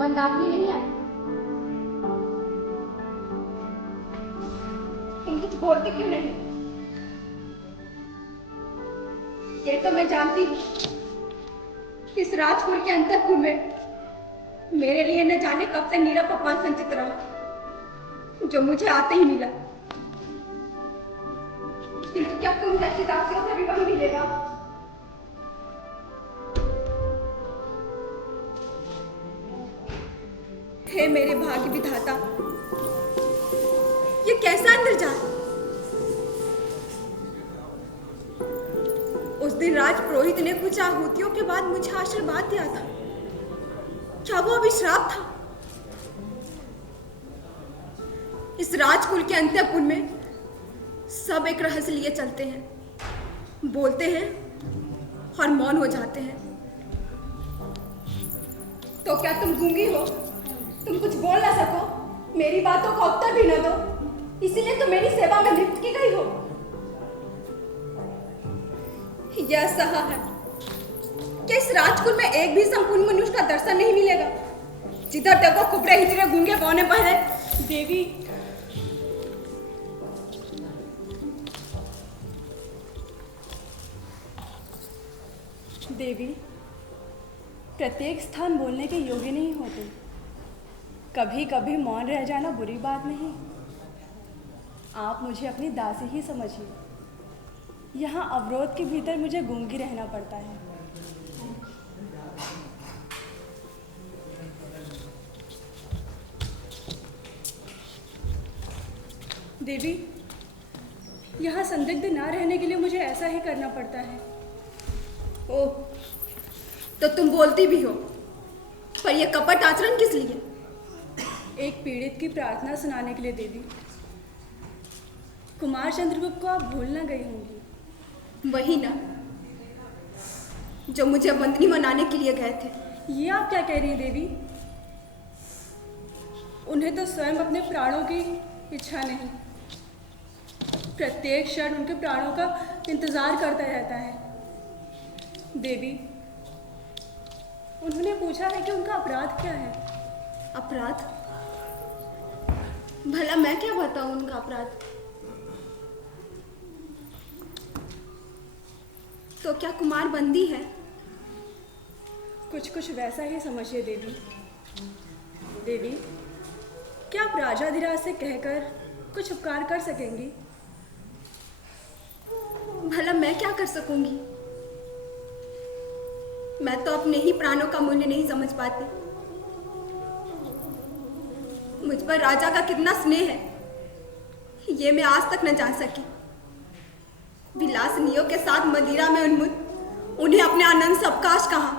मंदाकिनी नहीं आई। तुम कुछ बोलती क्यों नहीं? ये तो मैं जानती हूँ, इस राजकुल के अंतःपुर में मेरे लिए न जाने कब से नीरा पकवान संचित रहा, जो मुझे आते ही मिला। किंतु क्या तुम जैसी दासियों से भी वही मिलेगा? हे मेरे भाग्य विधाता, ये कैसा इंद्रजाल! उस दिन राज पुरोहित ने कुछ आहुतियों के बाद मुझे आशीर्वाद दिया था। क्या वो अभिश्राप था? इस राजकुल के अंतःपुर में सब एक रहस्य लिए चलते हैं, बोलते हैं और मौन हो जाते हैं। तो क्या तुम गूंगी हो? तुम कुछ बोल ना सको, मेरी बातों का उत्तर भी न दो, इसीलिए तो मेरी सेवा में नियुक्त की गई हो। यह सहा है कि इस राजकुल में एक भी संपूर्ण मनुष्य का दर्शन नहीं मिलेगा। जिधर देखो कुबड़े हिजड़े गूंगे बौने बहरे। देवी, देवी, प्रत्येक स्थान बोलने के योग्य नहीं होते। कभी कभी मौन रह जाना बुरी बात नहीं। आप मुझे अपनी दासी ही समझिए। यहाँ अवरोध के भीतर मुझे गूंगी रहना पड़ता है। देवी, यहाँ संदिग्ध ना रहने के लिए मुझे ऐसा ही करना पड़ता है। ओह, तो तुम बोलती भी हो, पर यह कपट आचरण किस लिए? एक पीड़ित की प्रार्थना सुनाने के लिए देवी। कुमार चंद्रगुप्त को आप भूल ना गई होंगी। वही ना, जो मुझे बंदनी मनाने के लिए गए थे। ये आप क्या कह रही हैं देवी? उन्हें तो स्वयं अपने प्राणों की इच्छा नहीं, प्रत्येक क्षण उनके प्राणों का इंतजार करता रहता है। देवी, उन्होंने पूछा है कि उनका अपराध क्या है। अपराध? भला मैं क्या बताऊं उनका अपराध? तो क्या कुमार बंदी है? कुछ कुछ वैसा ही समझिए देवी। देवी, क्या आप राजाधिराज से कहकर कुछ उपकार कर सकेंगी? भला मैं क्या कर सकूंगी? मैं तो अपने ही प्राणों का मूल्य नहीं समझ पाती। मुझ पर राजा का कितना स्नेह है, ये मैं आज तक न जान सकी। विलासनियों के साथ मदिरा में उन्मुक्त उन्हें अपने आनंद से अवकाश कहा।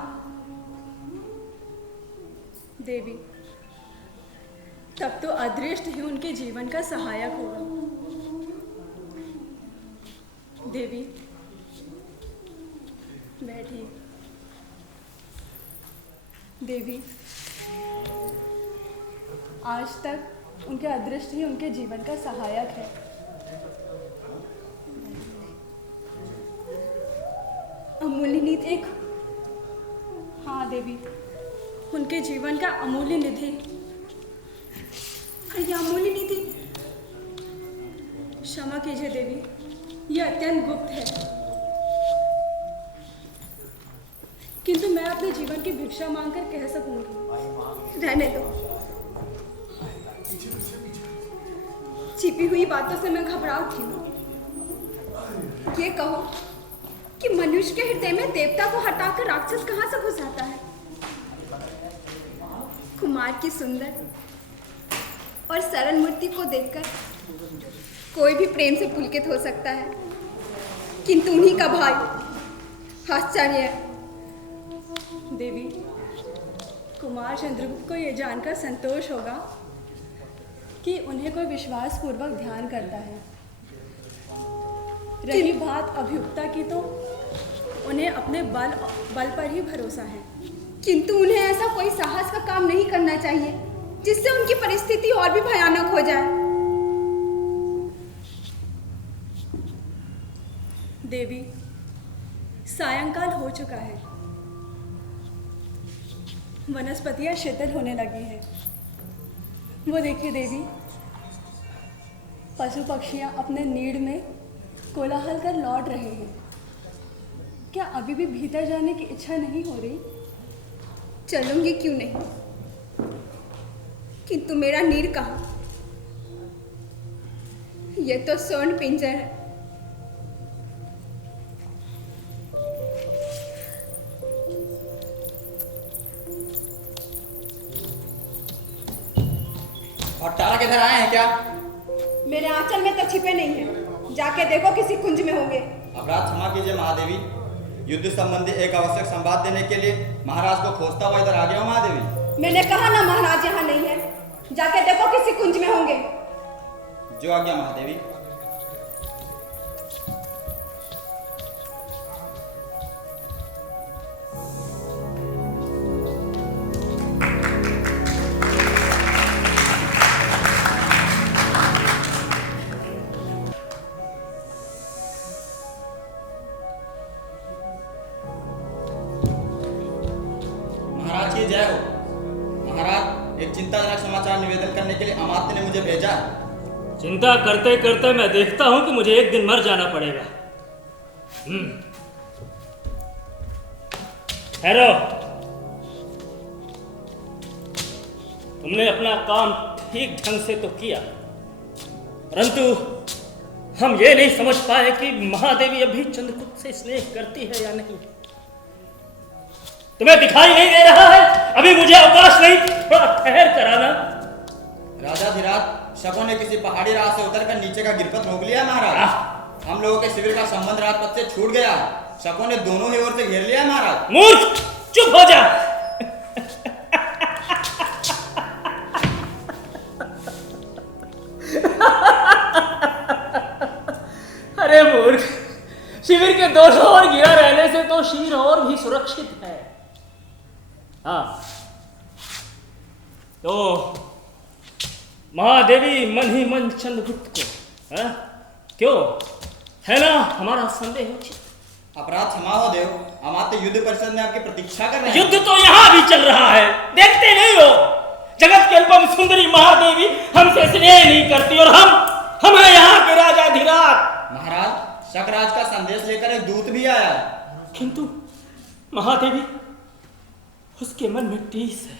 देवी, तब तो अदृष्ट ही उनके जीवन का सहायक होगा। देवी, बैठिए। देवी, आज तक उनके अदृष्ट ही उनके जीवन का सहायक है। अमूल्य निधि एक। हाँ देवी, उनके जीवन का अमूल्य निधि। यह अमूल्य निधि? क्षमा कीजिए देवी, यह अत्यंत गुप्त है। किंतु मैं अपने जीवन की भिक्षा मांगकर कह सकूंगी। रहने दो, छिपी हुई बातों से मैं घबरा उठी हूँ। ये कहो कि मनुष्य के हृदय में देवता को हटाकर राक्षस कहाँ से घुस आता है? कुमार की सुंदर और सरल मूर्ति को देखकर कोई भी प्रेम से पुलकित हो सकता है, किंतु उन्हीं का भाई आश्चर्य है। देवी, कुमार चंद्रगुप्त को यह जानकर संतोष होगा कि उन्हें कोई विश्वास पूर्वक ध्यान करता है। रही बात अभियुक्ता की, तो उन्हें अपने बल पर ही भरोसा है। किंतु उन्हें ऐसा कोई साहस का काम नहीं करना चाहिए जिससे उनकी परिस्थिति और भी भयानक हो जाए। देवी, सायंकाल हो चुका है। वनस्पतियाँ शिथिल होने लगी हैं। वो देखिए देवी, पशु पक्षियाँ अपने नीड़ में कोलाहल कर लौट रहे हैं। क्या अभी भी भीतर जाने की इच्छा नहीं हो रही? चलूंगी क्यों नहीं, किंतु मेरा नीर कहाँ? यह तो स्वर्ण पिंजर है। और तारा किधर आए हैं क्या? मेरे आंचल में तो छिपे नहीं है, जाके देखो किसी कुंज में होंगे। अपराध क्षमा कीजिए महादेवी, युद्ध संबंधी एक आवश्यक संवाद देने के लिए महाराज को खोजता हुआ इधर आ गया हूँ महादेवी। मैंने कहा ना महाराज यहाँ नहीं है, जाके देखो किसी कुंज में होंगे। जो आ गया महादेवी। महाराज की जय हो। महाराज, एक चिंताजनक समाचार निवेदन करने के लिए अमात्य ने मुझे भेजा है। चिंता करते करते मैं देखता हूं कि मुझे एक दिन मर जाना पड़ेगा। ठहरो, तुमने अपना काम ठीक ढंग से तो किया, परंतु हम ये नहीं समझ पाए कि महादेवी अभी चंद्रगुप्त से स्नेह करती है या नहीं। तुम्हें दिखाई नहीं दे रहा है? अभी मुझे अवकाश नहीं, थोड़ा ठहर कर आना। राजाधिराज, शकों ने किसी पहाड़ी राह से उतरकर नीचे का गिरपथ रोक लिया महाराज। हम लोगों के शिविर का संबंध राजपथ से छूट गया। शकों ने दोनों ही ओर से घेर लिया महाराज। मूर्ख, चुप हो जा। अरे मूर्ख, शिविर के दोनों ओर घिरा रहने से तो शीर और भी सुरक्षित है। हाँ, तो महादेवी मन ही मन चंद्रगुप्त को, हाँ? क्यों है ना हमारा संदेह उचित? अपराध क्षमा हो देव, अमात्य युद्ध परिषद में आपकी प्रतीक्षा कर रहे हैं। युद्ध तो यहाँ भी चल रहा है, देखते नहीं हो? जगत के अनुपम सुंदरी महादेवी हमसे स्नेह नहीं करती और हम हैं यहाँ के राजाधिराज। महाराज, शकराज का संदेश लेकर एक दूत भी आया, किंतु महादेवी, उसके मन में टीस है।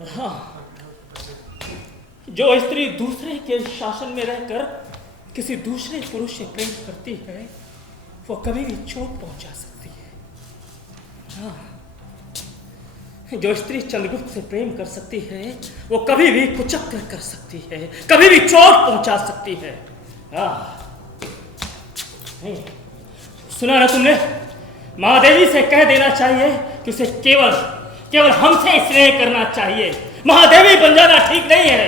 और हाँ, जो स्त्री दूसरे के शासन में रहकर किसी दूसरे पुरुष से प्रेम करती है, वो कभी भी चोट पहुंचा सकती है। हाँ, जो स्त्री चंद्रगुप्त से प्रेम कर सकती है, वो कभी भी कुचक्र कर सकती है, कभी भी चोट पहुंचा सकती है। हाँ, सुना ना तुमने? महादेवी से कह देना चाहिए कि उसे केवल हमसे स्नेह करना चाहिए। महादेवी बन जाना ठीक नहीं है।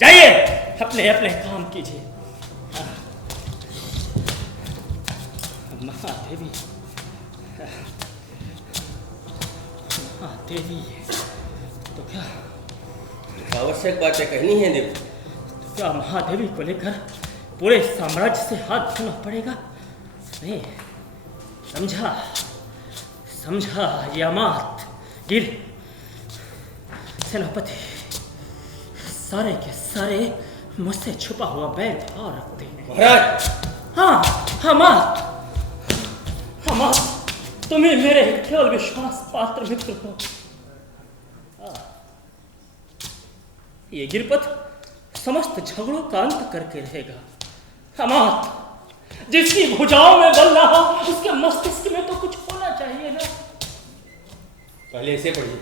जाइए, अपने अपने काम कीजिए। महादेवी तो क्या आवश्यक बातें कहनी है देव? तो क्या महादेवी को लेकर पूरे साम्राज्य से हाथ धोना पड़ेगा? नहीं, समझा यामात गिर सेनापति, सारे के सारे मुझसे छुपा हुआ बैर भाव रखते हैं। महाराज! हाँ मात, तुम्हें मेरे केवल विश्वास पात्र मित्र हो। ये गिरपथ समस्त झगड़ों का अंत करके रहेगा। हमात, जिसकी भुजाओं में बल ना हो, उसके मस्तिष्क में तो कुछ होना चाहिए ना। पहले इसे पढ़िए।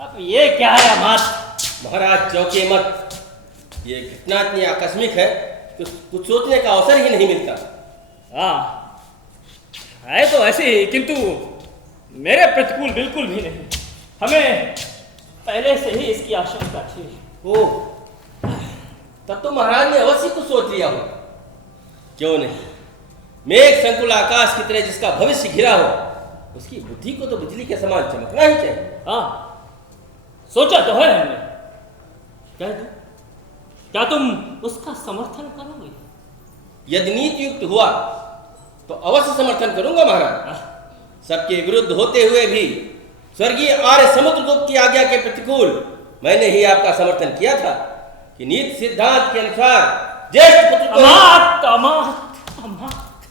अब ये क्या है अमात? महाराज चौंकिए मत, ये घटना इतनी आकस्मिक है कि कुछ सोचने का अवसर ही नहीं मिलता। हाँ, है तो ऐसे ही, किंतु मेरे प्रतिकूल बिल्कुल भी नहीं। हमें पहले से ही इसकी आशंका थी। ओह, तब तो महाराज ने अवश्य कुछ सोच लिया हो। क्यों नहीं, मेघ संकुल आकाश की तरह जिसका भविष्य घिरा हो, उसकी बुद्धि को तो बिजली के समान चमकना ही चाहिए। हाँ, सोचा तो है हमने। कह दो, क्या तुम उसका समर्थन करोगे? यदि नीति युक्त हुआ तो अवश्य समर्थन करूंगा महाराज। सबके विरुद्ध होते हुए भी स्वर्गीय आर्य समुद्रगुप्त की आज्ञा के प्रतिकूल मैंने ही आपका समर्थन किया था कि नीति सिद्धांत के अनुसार ज्येष्ठ पुत्र को अमात, अमात, अमात,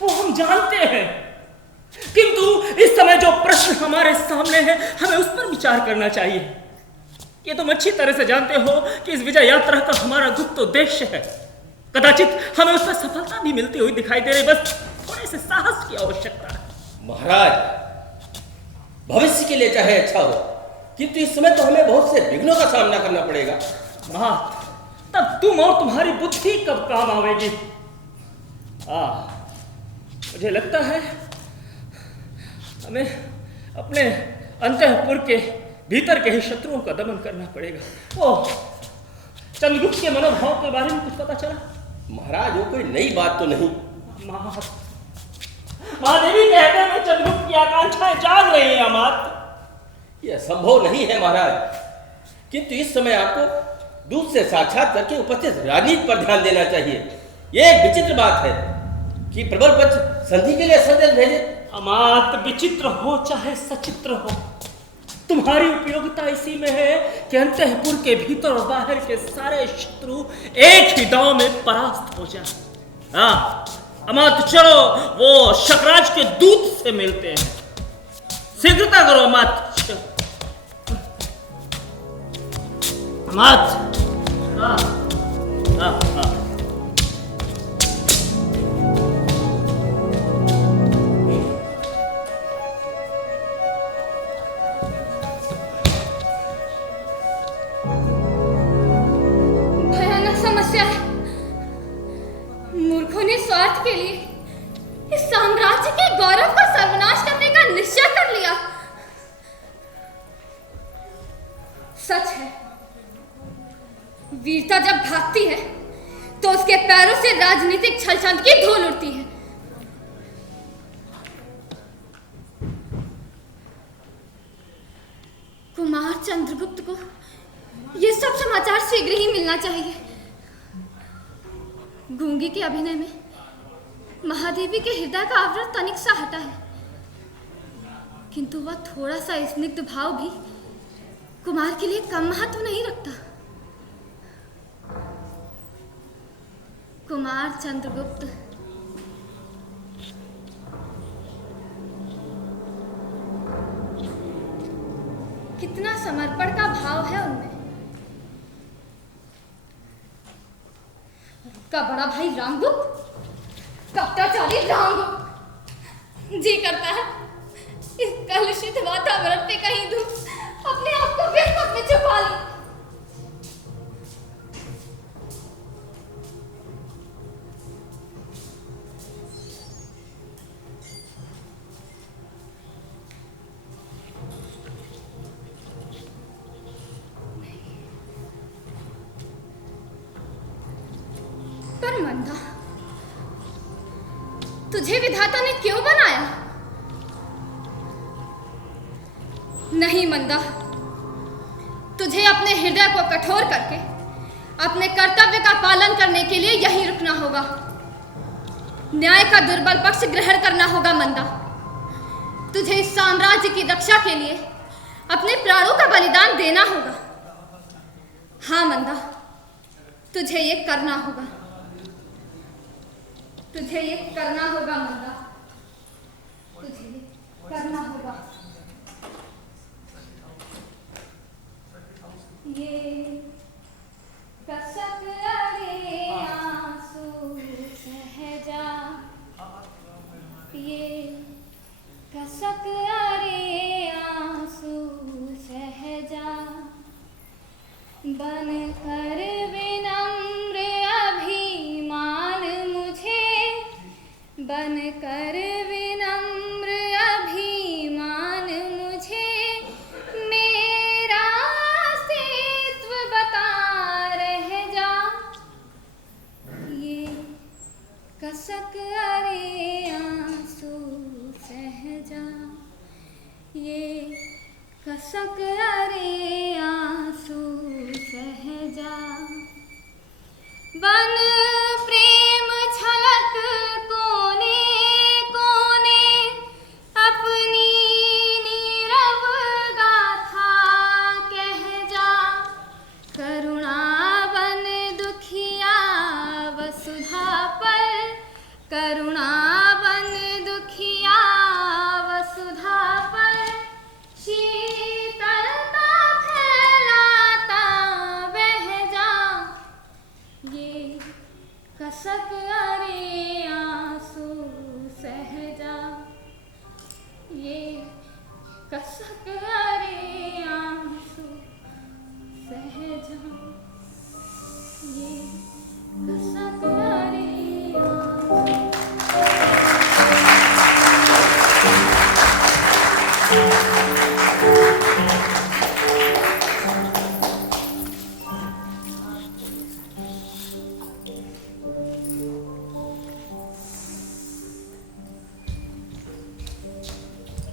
वो हम जानते हैं, किंतु इस समय जो प्रश्न हमारे सामने है हमें उस पर विचार करना चाहिए। ये तुम अच्छी तरह से जानते हो कि इस विजय यात्रा का हमारा गुप्त उद्देश्य है। कदाचित हमें उसमें सफलता भी मिलती हुई दिखाई दे रही, बस थोड़े से साहस की आवश्यकता है। महाराज, भविष्य के लिए चाहे अच्छा हो, किंतु इस समय तो हमें बहुत से विघ्नों का सामना करना पड़ेगा। मात, तब तुम और तुम्हारी बुद्धि कब काम आवेगी? मुझे लगता है हमें अपने अंतःपुर के भीतर के ही शत्रुओं का दमन करना पड़ेगा। ओह, चंद्रगुप्त के मनोभाव के बारे में कुछ पता चला? महाराज, वो कोई नई बात तो नहीं। महादेवी कहते हैं चंद्रगुप्त की आकांक्षाएं जाग रही हैं अमात। यह संभव नहीं है महाराज, किंतु इस समय आपको दूध से साक्षात करके उपस्थित राजनीति पर ध्यान देना चाहिए। यह एक विचित्र बात है कि प्रबल पक्ष संधि के लिए संदेश भेजे। अमात, विचित्र हो चाहे सचित्र हो, तुम्हारी उपयोगिता इसी में है कि अंतःपुर के भीतर और बाहर के सारे शत्रु एक ही दांव में परास्त हो जाए। अमात, चलो वो शकराज के दूत से मिलते हैं। शीघ्रता करो अमात। अमात, भयानक समस्या है। मूर्खों ने स्वार्थ के लिए इस साम्राज्य के गौरव का सर्वनाश करने का निश्चय कर लिया। सच है, वीरता जब भागती है तो उसके पैरों से राजनीतिक छलछंद की धूल उड़ती है। कुमार चंद्रगुप्त को यह सब समाचार शीघ्र ही मिलना चाहिए। गूंगी के अभिनय में महादेवी के हृदय का आवरण तनिक सा हटा है, किंतु वह थोड़ा सा स्निग्ध भाव भी कुमार के लिए कम महत्व नहीं रखता। कुमार चंद्रगुप्त कितना समर्पण का भाव है उनमें। का बड़ा भाई रामगुप्त, कपटाचारी रामगुप्त, जी करता है इस कलुषित वातावरण पे कहीं दूर अपने आप को विस्मत में छुपा लूं। पर मंदा, तुझे विधाता ने क्यों बनाया? नहीं मंदा, तुझे अपने हृदय को कठोर करके अपने कर्तव्य का पालन करने के लिए यहीं रुकना होगा। न्याय का दुर्बल पक्ष ग्रहण करना होगा मंदा। तुझे इस साम्राज्य की रक्षा के लिए अपने प्राणों का बलिदान देना होगा। हाँ मंदा, तुझे ये करना होगा। तुझे ये करना होगा मंदा, तुझे ये करना होगा। ये कसक अरे आंसू सहजा, ये कसक अरे आंसू सहजा, बन कर विनम्र अभिमान मुझे, बन कर विनम्र अभिमान मुझे, मेरा अस्तित्व बता रह जा। ये कसक अरे आंसू सहजा, ये कसक अरे आंसू सहजा, वसुधा पर, करुणा बन दुखिया वसुधा पर, शीतलता फैलाता बह जा, ये कसक अरे आंसू सहजा, ये कसक अरे आंसू सहजा, ये कसक अरे आंसू।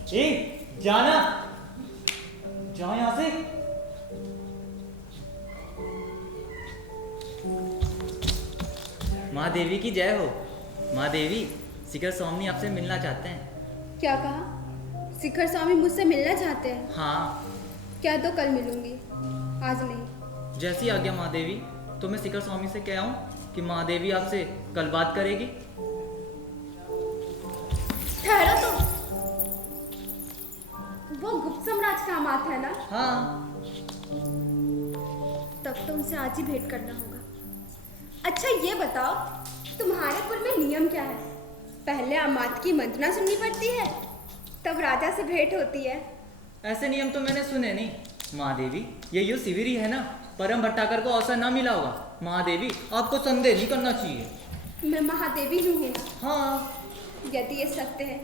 ए, जाना, जाओ यहां से। माँ देवी की जय हो। माँ देवी, शिखर स्वामी आपसे मिलना चाहते हैं। क्या कहा? शिखर स्वामी मुझसे मिलना चाहते हैं? हाँ। क्या तो कल मिलूंगी, आज नहीं। जैसी आज्ञा माँ देवी। तो मैं शिखर स्वामी से कह आऊं कि माँ देवी आपसे कल बात करेगी। ठहरो तो, वो गुप्त साम्राज्य का अमात्य है ना? हाँ। तब तो उनसे आज ही भेंट करना होगा। अच्छा ये बताओ, तुम्हारे कुल में नियम क्या है? पहले अमात्य की मंत्रणा सुननी पड़ती है, तब राजा से भेंट होती है। ऐसे नियम तो मैंने सुने नहीं माँ देवी। ये युद्ध शिविर ही है ना, परम भट्टाकर को अवसर ना मिला होगा। माँ देवी, आपको संदेह नहीं करना चाहिए। मैं महादेवी ही हूँ ना। हाँ। यदि ये सत्य है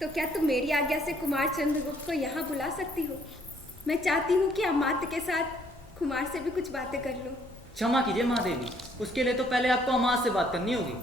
तो क्या तुम मेरी आज्ञा से कुमार चंद्रगुप्त को यहाँ बुला सकती हो? मैं चाहती हूँ कि अमात्य के साथ कुमार से भी कुछ बातें कर लो। क्षमा कीजिए माँ देवी, उसके लिए तो पहले आपको अमात से बात करनी होगी।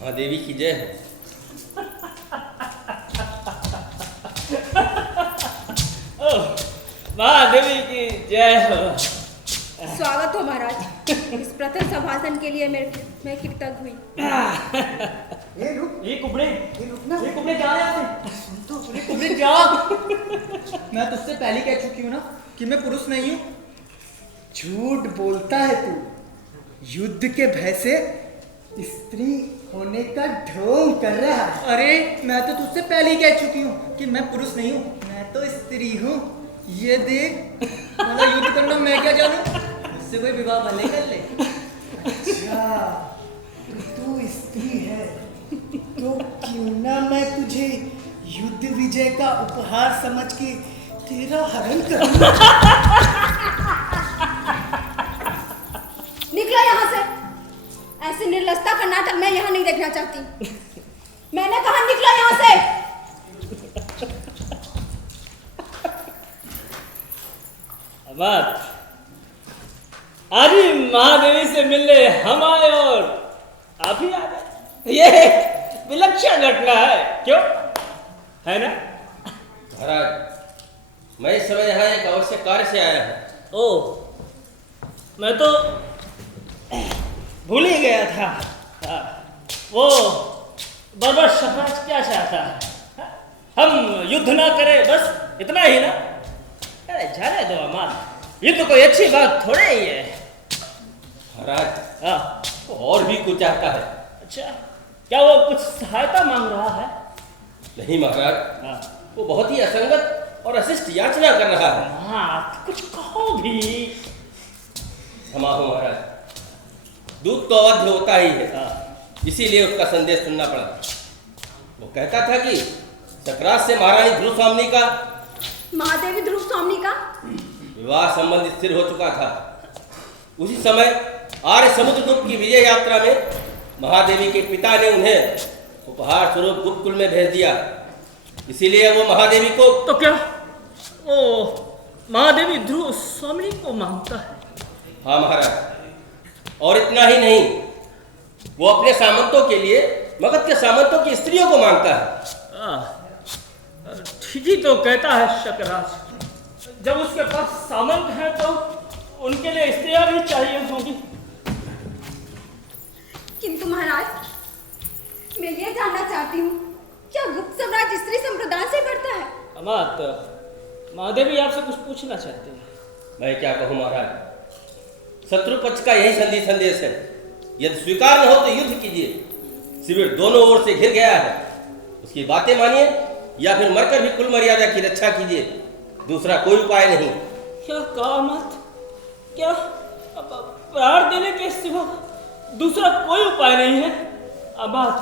महादेवी की जय हो। महादेवी की जय हो। स्वागत हो महाराज। इस प्रथम संभाषण के लिए मैं कृतज्ञ हुई। ये कुबड़े जा रहे हैं। ये कुबड़े जा। मैं तुझसे पहले कह चुकी हूँ ना कि मैं पुरुष नहीं हूँ। झूठ बोलता है तू। युद्ध के भय से स्त्री होने का ढोंग कर रहा है। अरे मैं तो तुझसे पहले ही कह चुकी हूँ कि मैं पुरुष नहीं हूँ, मैं तो स्त्री हूँ। ये देख, मतलब युद्ध करना मैं क्या जानूँ, मुझसे कोई विवाह भले कर ले। अच्छा, तू स्त्री है तो क्यों ना मैं तुझे युद्ध विजय का उपहार समझ के तेरा हरण करूं। निकलो यहाँ से। ऐसी निर्लजता का नाटक मैं यहाँ नहीं देखना चाहती। मैंने कहा निकलो यहाँ से। बात आज ही महादेवी से मिलने हम आए और आप ही आ गए। ये विलक्षण घटना है, क्यों है ना? महाराज, मैं इस समय यहाँ एक आवश्यक कार्य से आया हूँ। ओ, मैं तो भूल ही गया था। वो बर्बर शहराज क्या चाहता है? हम युद्ध ना करें, बस इतना ही ना? अरे जाने दो अमान, युद्ध कोई अच्छी बात थोड़े ही है। महाराज, हाँ, वो और भी कुछ चाहता है। अच्छा, क्या वो कुछ सहायता मांग रहा है? नहीं महाराज, हाँ, वो बहुत ही असंगत और अशिष्ट याचना कर रहा है। हाँ, कुछ कहो भी। क्षमा हो महाराज, दूध तो अवध्य होता ही है, इसीलिए उसका संदेश सुनना पड़ा। वो कहता था कि सकरात से महारानी ध्रुव स्वामिनी का महादेवी ध्रुव स्वामी का विवाह संबंध स्थिर हो चुका था। उसी समय आर्य समुद्रगुप्त की विजय यात्रा में महादेवी के पिता ने उन्हें उपहार स्वरूप गुप्तकुल में भेज दिया। इसीलिए वो महादेवी को तो क्या वो महादेवी ध्रुव स्वामिनी को मांगता है? हाँ महाराज, और इतना ही नहीं, वो अपने सामंतों के लिए मगध के सामंतों की स्त्रियों को मांगता है। ठीक ही तो कहता है शकराज। जब उसके पास सामंत है तो उनके लिए स्त्रियां भी चाहिए होंगी। किंतु महाराज, मैं ये जानना चाहती हूँ, क्या गुप्त स्वराज स्त्री संप्रदाय से बढ़ता है? अमात, महादेवी आपसे कुछ पूछना चाहते हैं। मैं क्या कहूँ महाराज, शत्रु पक्ष का यही संदेश है। यदि स्वीकार न हो तो युद्ध कीजिए। शिविर दोनों ओर से घिर गया है, उसकी बातें मानिए या फिर मरकर भी कुल मर्यादा की रक्षा कीजिए। दूसरा कोई उपाय नहीं। क्या कहा मत? क्या प्राण देने के सिवा दूसरा कोई उपाय नहीं है? अमात,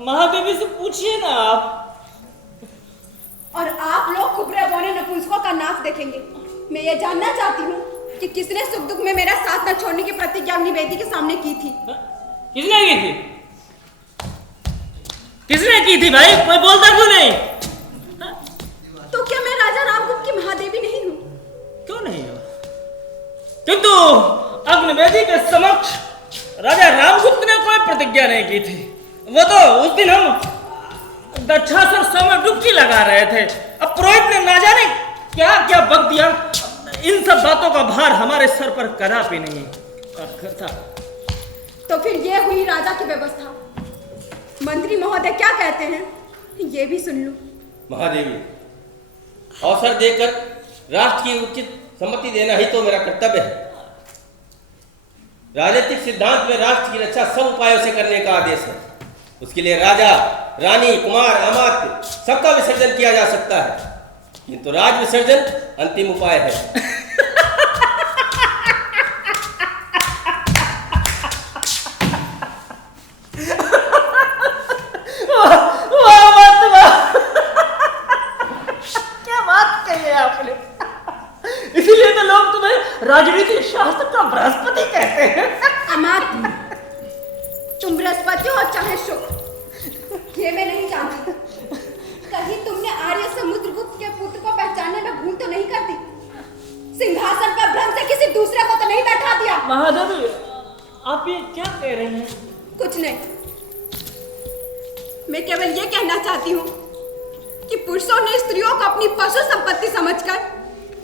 महादेवी से पूछिए ना आप। और आप लोग कुबरे बोने नपुंसकों का नाच देखेंगे। मैं ये जानना चाहती हूँ कि किसने सुख दुख में मेरा साथ न छोड़ने की प्रतिज्ञा अपनी बेटी के सामने की थी? किसने की थी? किसने की थी भाई? कोई बोलता क्यों नहीं? तो क्या मैं राजा रामगुप्त की महादेवी नहीं हूँ? क्यों नहीं हो? किंतु अग्निवेदी के समक्ष राजा रामगुप्त ने कोई प्रतिज्ञा नहीं की थी। वो तो उस दिन हम दक्षासुर समय डुबकी लगा रहे थे। अब पुरोहित ने ना जाने क्या क्या बक दिया। इन सब बातों का भार हमारे सर पर कदापि नहीं करता। तो फिर ये हुई राजा की व्यवस्था। मंत्री महोदय क्या कहते हैं, ये भी सुन लूं। महादेवी, अवसर देकर राष्ट्र की उचित सम्मति देना ही तो मेरा कर्तव्य है। राजनीतिक सिद्धांत में राष्ट्र की रक्षा सब उपायों से करने का आदेश है। उसके लिए राजा, रानी, कुमार, अमात्य सबका विसर्जन किया जा सकता है, किंतु राज विसर्जन अंतिम उपाय है। क्या बात कही है आपने? इसीलिए तो लोग तुम्हें राजनीति शास्त्र का बृहस्पति कहते हैं। अमात्य, तुम बृहस्पति हो चाहे शुक्र, ये मैं नहीं जानती। कहीं तुमने आर्य समुद्रगुप्त के पुत्र को पहचानने में भूल तो नहीं करती? सिंहासन पर भ्रम से किसी दूसरे को तो नहीं बैठा दिया? महादेवी, आप ये क्या कह रहे हैं? कुछ नहीं, मैं केवल ये कहना चाहती हूँ कि पुरुषों ने स्त्रियों को अपनी पशु संपत्ति समझकर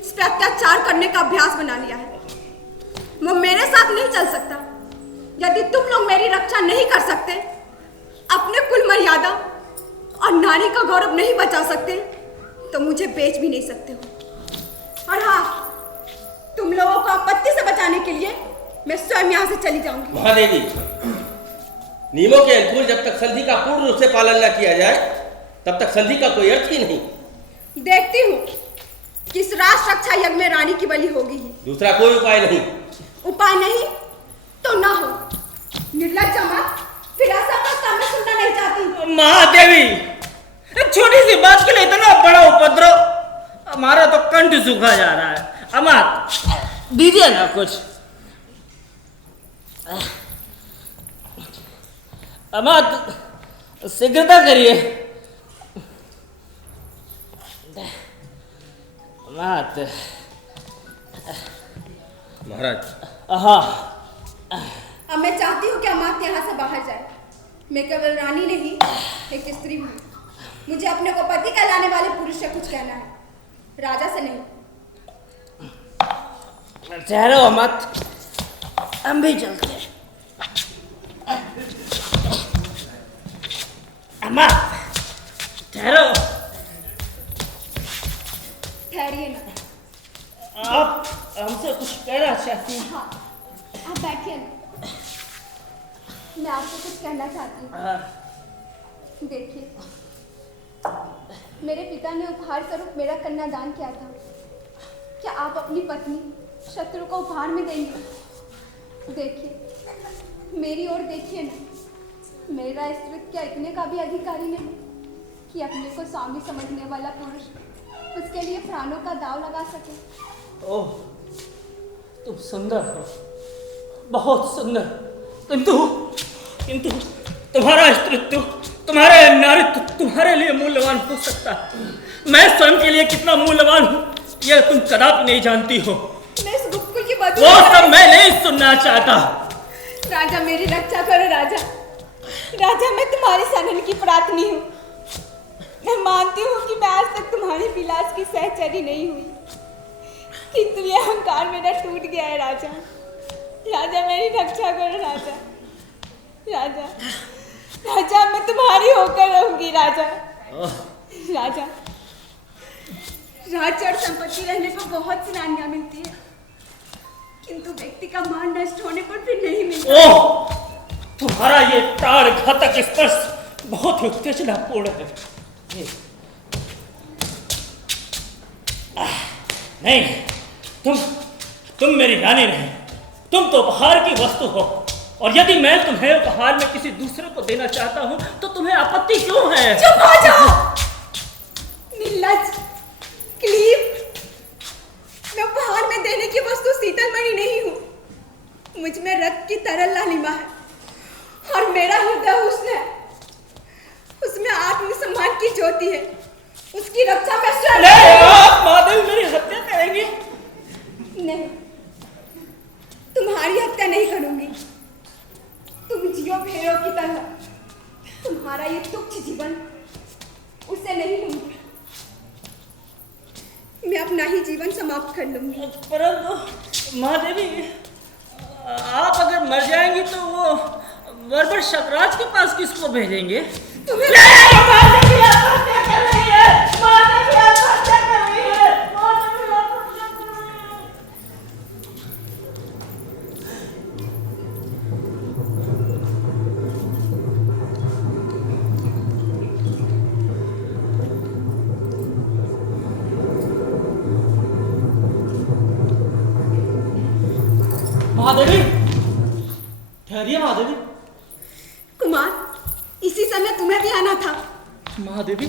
इस पर अत्याचार करने का अभ्यास बना लिया है। वो मेरे साथ नहीं चल सकता। यदि तुम लोग मेरी रक्षा नहीं कर सकते, अपने कुल मर्यादा और नारी का गौरव नहीं बचा सकते, तो मुझे बेच भी नहीं सकते हो। और हाँ, तुम लोगों को आपत्ति से बचाने के लिए मैं स्वयं यहाँ से चली जाऊंगी। महादेवी, नियमों के अनुकूल जब तक संधि का पूर्ण रूप से पालन न किया जाए, तब तक संधि का कोई अर्थ ही नहीं। देखती हूँ कि इस राष्ट्र रक्षा यज्ञ में रानी की बलि होगी ही। दूसरा कोई उपाय नहीं। उपाय नहीं तो ना हो। निर्लज्ज मत, फिर ऐसा प्रस्ताव मैं सुनना नहीं चाहती। महादेवी, एक छोटी सी बात के लिए इतना बड़ा उपद्रव, हमारा तो कंठ सूखा जा रहा है। अमात, दीजिए ना कुछ। अमात, शीघ्रता करिए। अमात। महाराज। हाँ। अब मैं चाहती हूँ कि अमात्य यहाँ से बाहर जाए। मैं केवल रानी नहीं, एक स्त्री हूँ। मुझे अपने को पति कहलाने वाले पुरुष से कुछ कहना है, राजा से नहीं। ठहरो अमात, हम भी चलते हैं। अमात, ठहरो। ठहरिए ना। आप हमसे कुछ कहना चाहती हैं? हाँ, आप बैठिए ना। मैं आपको कुछ कहना चाहती हूँ। देखिए, मेरे पिता ने उपहार स्वरूप मेरा कन्यादान किया था। क्या आप अपनी पत्नी शत्रु को उपहार में देंगे? देखिए, मेरी ओर देखिए ना। मेरा स्त्री क्या इतने का भी अधिकारी नहीं कि अपने को स्वामी समझने वाला पुरुष उसके लिए प्राणों का दाव लगा सके। ओह, तुम सुंदर हो, बहुत सुंदर। किंतु तुम्हारा स्त्रीत्व, तुम्हारा नारीत्व तुम्हारे लिए मूल्यवान हो सकता है। मैं स्वयं के लिए कितना मूल्यवान हूँ, यह तुम कदापि नहीं जानती हो। मैं इस गुप्तकुल की बात वो सब मैं नहीं सुनना चाहता। राजा, मेरी रक्षा करो राजा। राजा, मैं तुम्हारी सनन की प्रार्थनी हूँ। मैं मानती हूँ कि मैं आज तक तुम्हारी विलास की सहचरी नहीं हुई, किंतु ये अहंकार मेरा टूट गया है राजा। राजा, मेरी रक्षा करो राजा। राजा, राजा, मैं तुम्हारी होकर रहूंगी राजा। राजा, राज्य और संपत्ति रहने पर बहुत सी रानियां मिलती है, किंतु व्यक्ति का मान नष्ट होने पर फिर नहीं मिलता। ओह, तुम्हारा ये प्राण घातक स्पर्श बहुत ही उत्तेजनापूर्ण है। नहीं, तुम मेरी रानी नहीं, तुम तो उपहार की वस्तु हो। और यदि मैं तुम्हें उपहार में किसी दूसरे को देना चाहता हूं, तो तुम्हें आपत्ति क्यों है? चुप हो जाओ, निर्लज्ज, क्लीब। मैं उपहार में देने की वस्तु शीतलमणि नहीं हूँ। मुझ में रक्त की तरल लालिमा है और मेरा हृदय हुस्न है। उसमें आत्मसम्मान की ज्योति है। उसकी रक्षा में स्वयं। नहीं, आप महादेव मेरी हत्या करेंगे? नहीं, तुम्हारी हत्या नहीं करूंगी। तुम जियो भेड़ों की तरह। तुम्हारा ये तुच्छ जीवन उसे नहीं लूंगी। मैं अपना ही जीवन समाप्त कर लूंगी। परंतु महादेवी, आप अगर मर जाएंगी तो वो बर्बर शकराज के पास किसको भेजेंगे? तुम्हें महादेवी आत्महत्या कर रही है। महादेवी आत्महत्या कर रही है। महादेवी आत्महत्या कर रही है। महादेवी, ठहरिए महादेवी। कुमार, इसी समय तुम्हें भी आना था। महादेवी,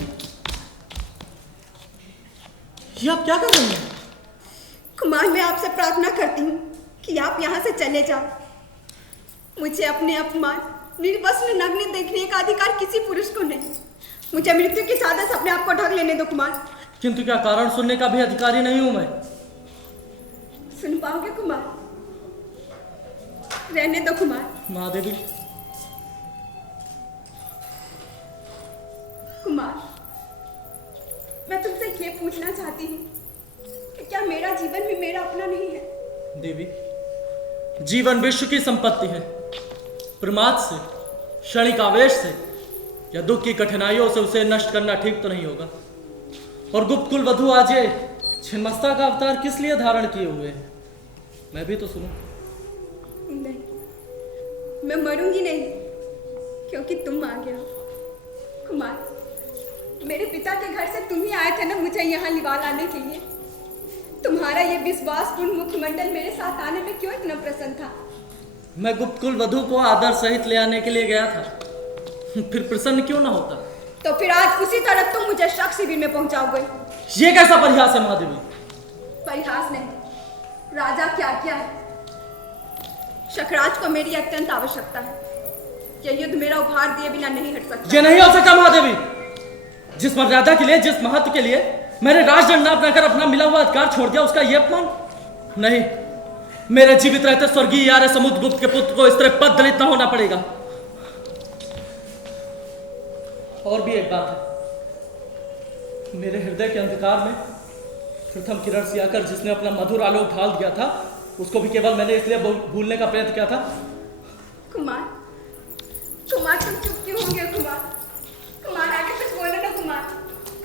ये आप क्या कर रही हैं? कुमार, मैं आपसे प्रार्थना करती हूँ कि आप यहाँ से चले जाओ। मुझे अपने अपमान, निर्वस्त्र नग्न देखने का अधिकार किसी पुरुष को नहीं। मुझे मृत्यु की चादर से अपने आप को ढक लेने दो कुमार। किंतु क्या कारण सुनने का भी अधिकारी नहीं हूं मैं? सुन पाओगे कुमार? रहने दो कुमार। महादेवी, कुमार, मैं तुमसे ये पूछना चाहती हूँ कि क्या मेरा जीवन भी मेरा अपना नहीं है? देवी, जीवन विश्व की संपत्ति है। प्रमाद से, क्षणिक आवेश से या दुख की कठिनाइयों से उसे नष्ट करना ठीक तो नहीं होगा। और गुप्त कुल वधु आज ये छिन्नमस्ता का अवतार किस लिए धारण किए हुए हैं? मैं भी तो सुनूं। नहीं, मैं मरूंगी नहीं, क्योंकि तुम आ गया। कुमार, मेरे पिता के घर से तुम ही आए थे ना मुझे यहाँ लिवा लाने के लिए। तुम्हारा ये विश्वासपूर्ण मुखमंडल मेरे साथ आने में क्यों इतना प्रसन्न था? मैं गुप्त कुल वधु को आदर सहित ले आने के लिए गया था, फिर प्रसन्न क्यों ना होता? तो फिर आज उसी तरह तुम मुझे शक शिविर में पहुंचाओगे। ये कैसा परिहास है महादेवी? परिहास नहीं, राजा क्या क्या है। शकराज को मेरी अत्यंत आवश्यकता है। यह युद्ध मेरा उपहार दिए बिना नहीं हट सकता। ये नहीं हो सकता महादेवी। जिस मर्यादा के लिए, जिस महत्व के लिए मैंने राजदंड ना अपना कर अपना मिला हुआ अधिकार छोड़ दिया, उसका यह अपमान नहीं। मेरे जीवित रहते स्वर्गीय यारे समुद्रगुप्त के पुत्र को इस तरह पद दलित न होना पड़ेगा। और भी एक बात है, मेरे हृदय के अंधकार में प्रथम किरण से आकर जिसने अपना मधुर आलोक ढाल दिया था, उसको भी केवल मैंने इसलिए भूलने का प्रयत्न किया था। कुमार, कुमार तुम चुप क्यों हो गए? कुमार, कुमार आगे कुछ बोलो ना। कुमार,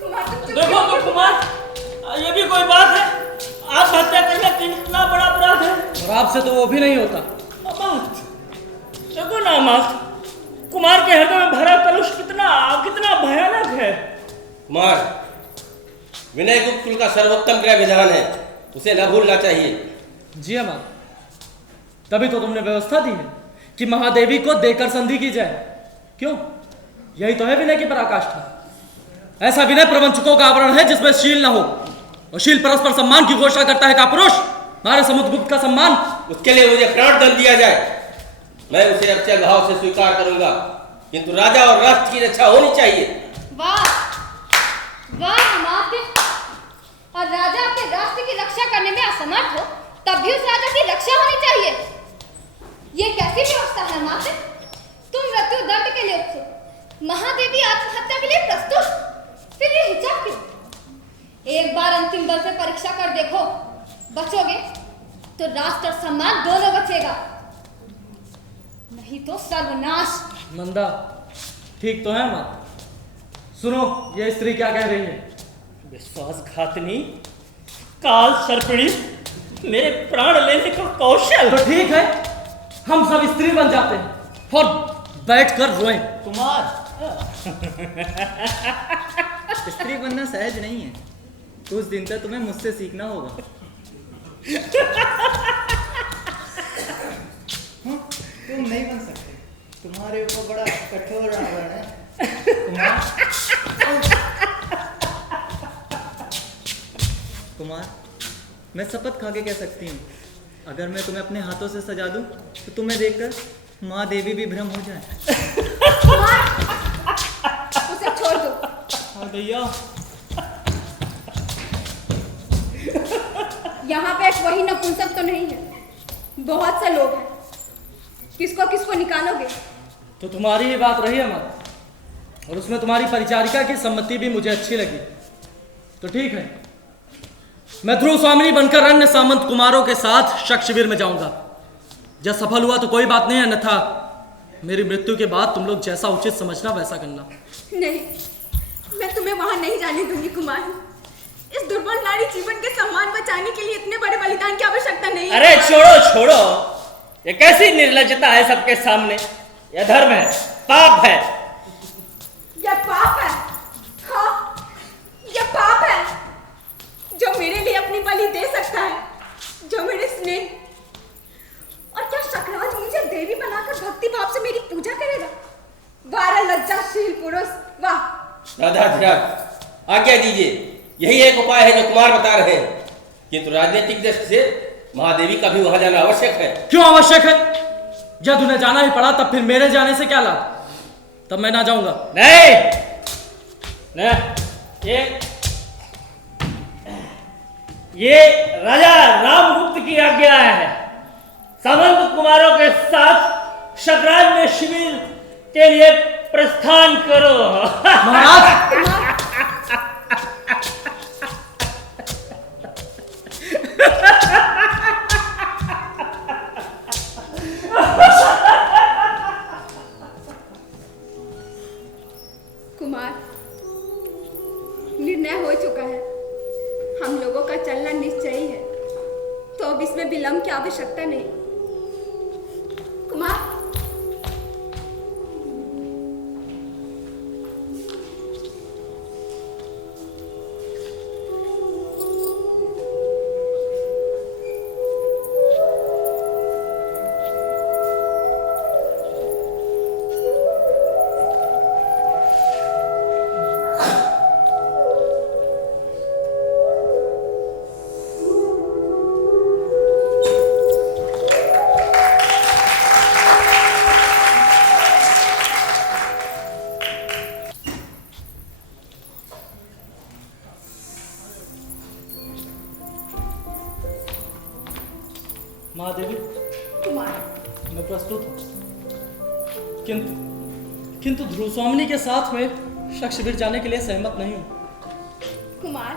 कुमार तुम चुप देखो तो कुमार, ये भी कोई बात है? आत्महत्या करना कितना बड़ा अपराध है। और आपसे तो वो भी नहीं होता। अमात, देखो ना अमात, कुमार के हृदय में भरा कलुष कितना कितना भयानक है। कुमार, विनय गुप्त कुल का सर्वोत्तम गृह विधान है, उसे न भूलना चाहिए। जी अमां, तभी तो तुमने व्यवस्था दी है कि महादेवी को देकर संधि की जाए। क्यों? यही तो है विनय की पराकाष्ठा। ऐसा विनय प्रवंचकों का आवरण है जिसमें शील न हो, और शील परस्पर सम्मान की घोषणा करता है का पुरुष। हमारे समुद्रगुप्त का सम्मान, उसके लिए मुझे प्राण दंड दिया जाए, मैं उसे अक्षय भाव से स्वीकार करूंगा, किंतु राजा और राष्ट्र की रक्षा होनी चाहिए। वाह वाह अमात्य, और राजा अपने राष्ट्र की रक्षा करने में असमर्थ हो तब भी उस राजा की रक्षा होनी चाहिए। ये कैसी व्यवस्था है अमात्य? तुम मृत्यु दंड के लिए उत्सुक, महादेवी आत्महत्या के लिए प्रस्तुत, फिर ये हिचक क्यों? एक बार अंतिम बल से परीक्षा कर देखो, बचोगे तो राष्ट्र और सम्मान दोनों बचेगा, नहीं तो सर्वनाश। नंदा, ठीक तो है मां? सुनो, ये स्त्री क्या कह रही है? विश्वासघातनी, काल सर्पिणी, मेरे प्राण लेने का कौशल। तो ठीक है, हम सब स्त्री बन जाते हैं और बैठकर रोएं। कुमार, स्त्री बनना सहज नहीं है, कुछ दिन तक तुम्हें मुझसे सीखना होगा। तुम नहीं बन सकते, तुम्हारे ऊपर बड़ा कठोर आवरण है। कुमार, मैं शपथ खा के कह सकती हूँ, अगर मैं तुम्हें अपने हाथों से सजा दूं, तो तुम्हें देखकर माँ देवी भी भ्रम हो जाए। उसे छोड़ दो। हाँ भैया, यहाँ पे वही नपुंसक तो नहीं है, बहुत से लोग हैं, किसको किसको निकालोगे? तो तुम्हारी ही बात रही अमर, और उसमें तुम्हारी परिचारिका की सम्मति भी मुझे अच्छी लगी। तो ठीक है, मैं ध्रुव स्वामिनी बनकर अन्य सामंत कुमारों के साथ शक शिविर में जाऊंगा। जब सफल हुआ तो कोई बात नहीं, अन्यथा मेरी मृत्यु के बाद तुम लोग जैसा उचित समझना वैसा करना। नहीं, मैं तुम्हें वहां नहीं जाने दूंगी कुमार। इस दुर्बल नारी जीवन के सम्मान बचाने के लिए इतने बड़े बलिदान की आवश्यकता नहीं है। अरे छोड़ो छोड़ो, ये कैसी निर्लज्जता है सबके सामने। यह धर्म है, पाप है। यह पाप है, हाँ यह पाप है, जो मेरे लिए अपनी बलि दे सकता है, जो मेरे स्नेह। और क्या शकराज मुझे देवी बनाकर भक्ति भाव से मेरी पूजा करेगा? वाह लज्जाशील पुरुष, वाह। राधाधिराज, आज्ञा दीजिए, यही एक उपाय है जो कुमार बता रहे हैं, किंतु राजनीतिक दृष्टि से महादेवी का भी वहां जाना आवश्यक है। क्यों आवश्यक है? जब उन्हें जाना ही पड़ा तब फिर मेरे जाने से क्या लाभ? तब मैं ना जाऊंगा। नहीं, ये राजा रामगुप्त की आज्ञा है। सामंत कुमारों के साथ शकराज में शिविर के लिए प्रस्थान करो। महाराज कुमार, निर्णय हो चुका है। हम लोगों का चलना निश्चयी है, तो अब इसमें विलंब की आवश्यकता नहीं। कुमार, महादेवी, कुमार, मैं प्रस्तुत हूँ, किंतु ध्रुव स्वामिनी के साथ में शक शिविर जाने के लिए सहमत नहीं हूँ। कुमार,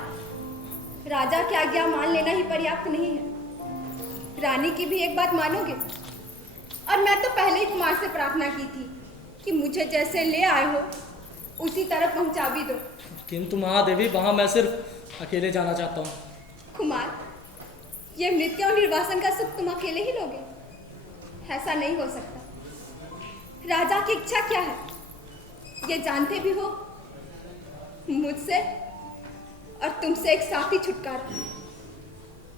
राजा की आज्ञा मान लेना ही पर्याप्त नहीं है। रानी की भी एक बात मानोगे? और मैं तो पहले ही कुमार से प्रार्थना की थी कि मुझे जैसे ले आए हो उसी तरह पहुंचा भी दो। किंतु महादेवी, वहां मैं सिर्फ अकेले जाना चाहता हूँ। कुमार, ये मृत्यु और निर्वासन का सुख तुम अकेले ही लोगे? ऐसा नहीं हो सकता। राजा की इच्छा क्या है ये जानते भी हो। मुझसे और तुमसे एक साथी छुटकारा,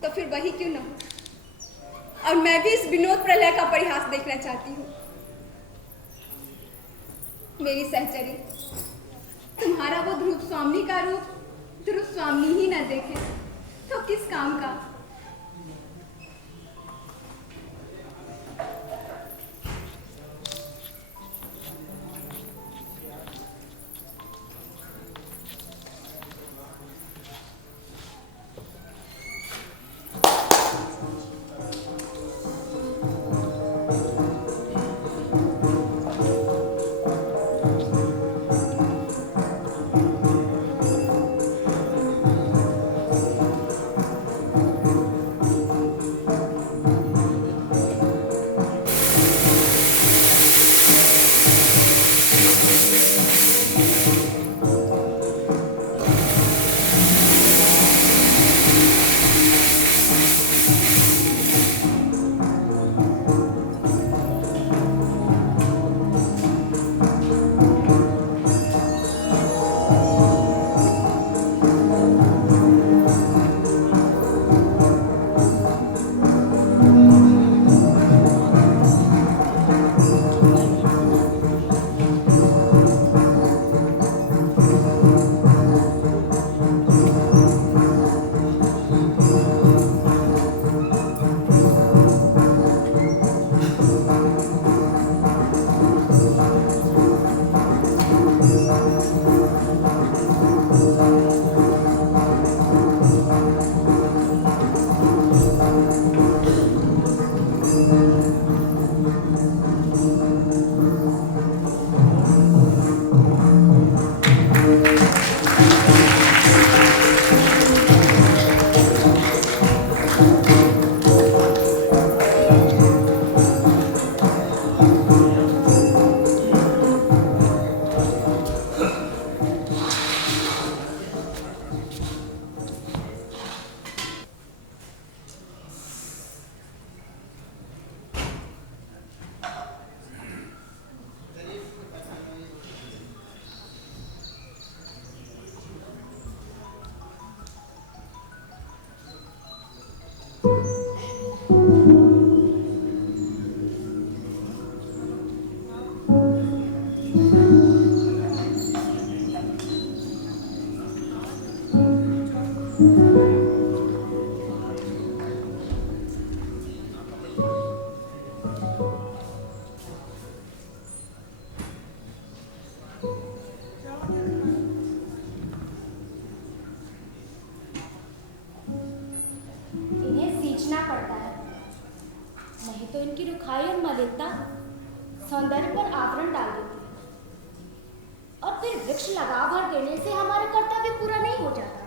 तो फिर वही क्यों ना हो। और मैं भी इस विनोद प्रलय का परिहास देखना चाहती हूँ। मेरी सहचरी, तुम्हारा वो ध्रुव स्वामी का रूप ध्रुव स्वामी ही न देखे तो किस काम का। तो इनकी रुखाई और मलिनता सौंदर्य पर आवरण डाल देती है। और फिर वृक्ष लगा भर देने से हमारा कर्तव्य पूरा नहीं हो जाता।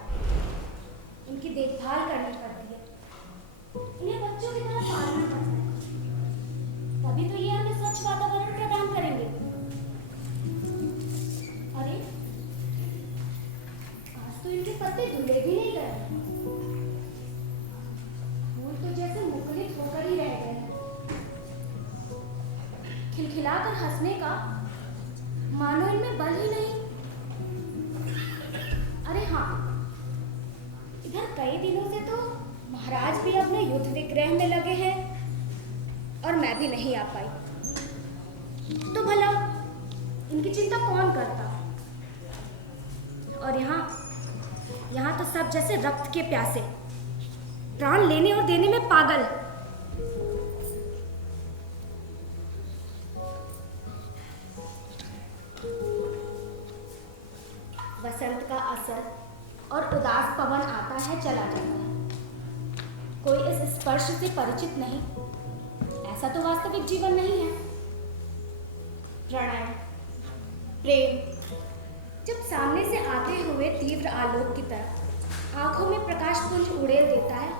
इनकी देखभाल करनी पड़ती है, इन्हें बच्चों की तरह पालना पड़ता है, तभी तो ये हमें स्वच्छ वातावरण प्रदान करेंगे। अरे आज तो इनके पत्ते धुले भी नहीं गए, फूल तो जैसे मुखरित होकर ही रह गए। खिलखिलाकर हंसने का मानो इनमें बल ही नहीं। अरे हाँ, इधर कई दिनों से तो महाराज भी अपने युद्ध विग्रह में लगे हैं और मैं भी नहीं आ पाई, तो भला इनकी चिंता कौन करता। और यहाँ तो सब जैसे रक्त के प्यासे, प्राण लेने और देने में पागल। वसंत का असर और उदास पवन आता है चला जाता है, कोई इस स्पर्श से परिचित नहीं। ऐसा तो वास्तविक जीवन नहीं है। प्रणय, प्रेम जब सामने से आते हुए तीव्र आलोक की तरह आंखों में प्रकाश पुंज उड़ेल देता है,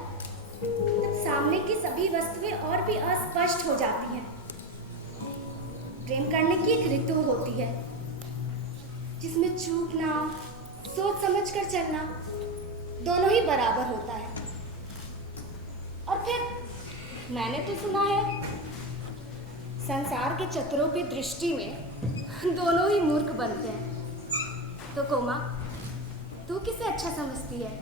तब सामने की सभी वस्तुएं और भी अस्पष्ट हो जाती हैं। प्रेम करने की एक ऋतु होती है जिसमें चूकना, सोच समझ कर चलना दोनों ही बराबर होता है। और फिर मैंने तो सुना है संसार के चतुरों की दृष्टि में दोनों ही मूर्ख बनते हैं। तो कोमा, तू किसे अच्छा समझती है?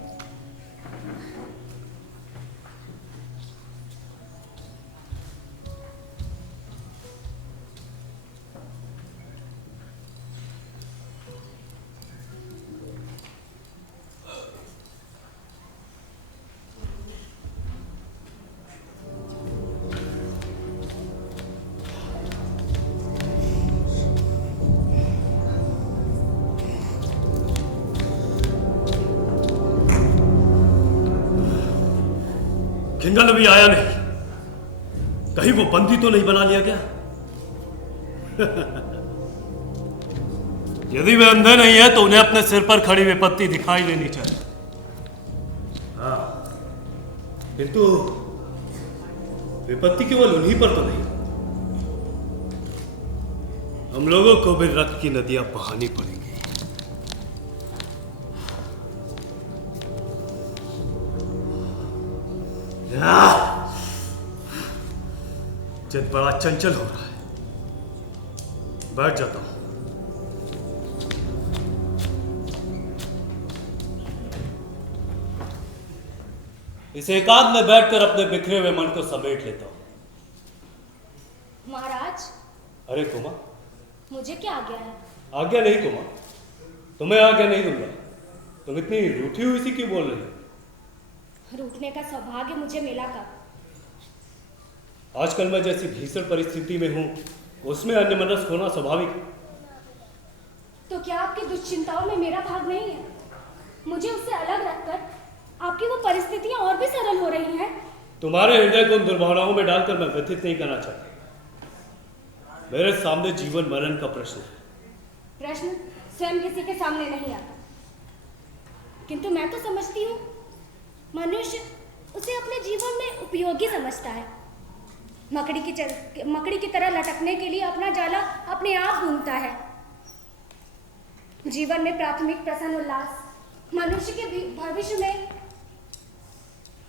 किंगल अभी आया नहीं, कहीं वो बंदी तो नहीं बना लिया गया? यदि वे अंधे नहीं है तो उन्हें अपने सिर पर खड़ी विपत्ति दिखाई देनी चाहिए। हाँ, किंतु विपत्ति केवल उन्हीं पर तो नहीं, हम लोगों को भी रक्त की नदियां बहानी पड़ेंगी। चित्त बड़ा चंचल हो रहा है, बैठ जाता हूं। इस एकांत में बैठकर अपने बिखरे हुए मन को समेट लेता हूं। महाराज। अरे कोमा, मुझे क्या आज्ञा है? आज्ञा नहीं कोमा, तुम्हें आज्ञा नहीं दूंगा। तुम इतनी रूठी हुई सी क्यों बोल रही हो? रूठने का सौभाग्य मुझे मिला कब? आजकल मैं जैसी भीषण परिस्थिति में हूं, उसमें अन्यमनस्क होना स्वाभाविक है। तो क्या आपकी दुश्चिंताओं में मेरा भाग नहीं है? मुझे उससे अलग रखकर आपकी वो परिस्थितियां और भी सरल हो रही हैं। तुम्हारे हृदय को उन दुर्भावनाओं में डालकर मैं व्यथित नहीं करना चाहता। मेरे सामने जीवन मरण का प्रश्न है। प्रश्न स्वयं किसी के सामने नहीं आता, किंतु मैं तो समझती हूँ मनुष्य उसे अपने जीवन में उपयोगी समझता है। मकड़ी की तरह लटकने के लिए अपना जाला अपने आप ढूंढता है। जीवन में प्राथमिक प्रसन्न उल्लास मनुष्य के भविष्य में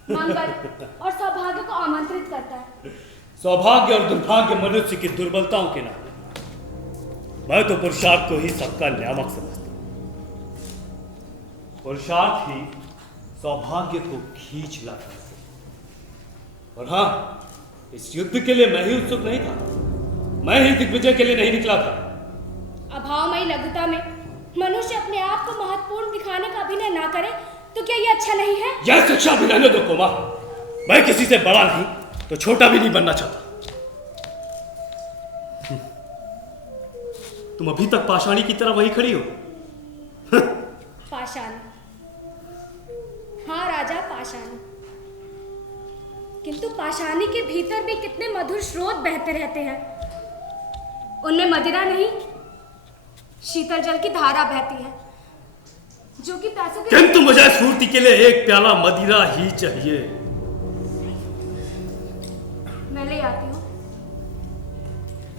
मंगल और सौभाग्य को आमंत्रित करता है। सौभाग्य और दुर्भाग्य मनुष्य की दुर्बलताओं के नाम। मैं तो पुरुषार्थ को ही सबका नियामक समझता हूं। पुरुषार्थ ही सौभाग्य को खींच लाता है। और हाँ, इस युद्ध के लिए मैं ही उत्सुक नहीं था, मैं ही दिग्विजय के लिए नहीं निकला था। अभावमयी लघुता में मनुष्य अपने आप को महत्वपूर्ण दिखाने का अभिनय ना करे तो क्या ये अच्छा नहीं है? यह शिक्षा भी रहने दो कोमा। मैं किसी से बड़ा नहीं तो छोटा भी नहीं बनना चाहता। तुम अभी तक पाषाणी की तरह वही खड़ी हो। पाषाणी? हाँ राजा, पाषाणी। किंतु पाषाणी के भीतर भी कितने मधुर स्रोत बहते रहते हैं। उनमें मदिरा नहीं, शीतल जल की धारा बहती है, जो कि पैसों के किंतु मुझे स्फूर्ति के लिए एक प्याला मदिरा ही चाहिए। मैं ले आती हूँ,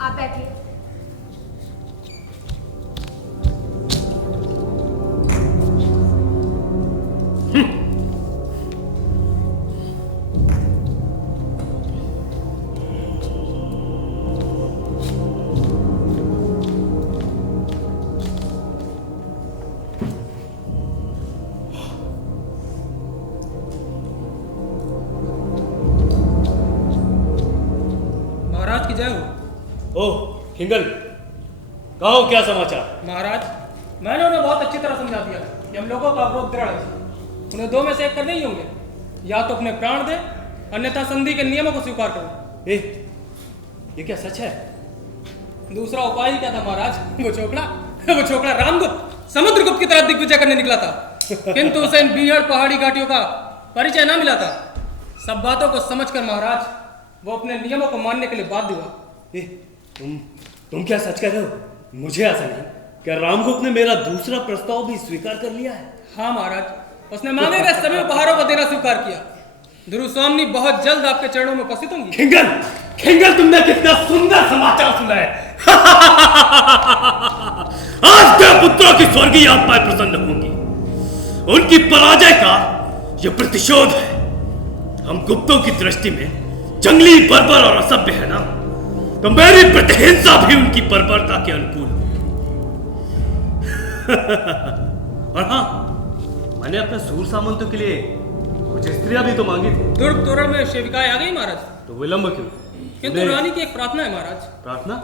आप बैठिए। महाराज की जय हो। ओह हिंगल, कहो क्या समाचार? महाराज, मैंने उन्हें बहुत अच्छी तरह समझा दिया कि हम लोगों का विरोध दृढ़ है। उन्हें दो में से एक करने ही होंगे, या तो अपने प्राण दे, अन्यथा संधि के नियमों को स्वीकार करो। ये क्या सच है? दूसरा उपाय ही क्या था महाराज? वो छोकरा रामगुप्त समुद्रगुप्त की तरफ दिग्विजय करने निकला था, किंतु उसे इन बीहड़ पहाड़ी घाटियों का परिचय ना मिला था। सब बातों को समझकर महाराज वो अपने नियमों को मानने के लिए बाध्य हुआ। तुम क्या सच कह रहे हो? मुझे ऐसा नहीं, क्या रामगुप्त ने मेरा दूसरा प्रस्ताव भी स्वीकार कर लिया है? हाँ महाराज, उसने मांगे गए सभी उपहारों को देना स्वीकार किया। ध्रुव स्वामी बहुत जल्द आपके चरणों में उपस्थित होंगी। खिंगल, तुमने कितना सुंदर समाचार सुना है। आज देव पुत्रों की स्वर्गीय आत्माएं प्रसन्न होंगी। उनकी पराजय का यह प्रतिशोध है। हम गुप्तों की दृष्टि में जंगली, बर्बर और असभ्य है ना, तो मेरी प्रतिहिंसा भी उनकी बर्बरता के अनुकूल और हाँ, मैंने अपने सूर सामंतों के लिए कुछ स्त्रियां भी तो मांगी थी। दुर्ग तोरण में सेविकाएं आ गई महाराज। तो विलंब क्यों? किंतु रानी की एक प्रार्थना है महाराज। प्रार्थना?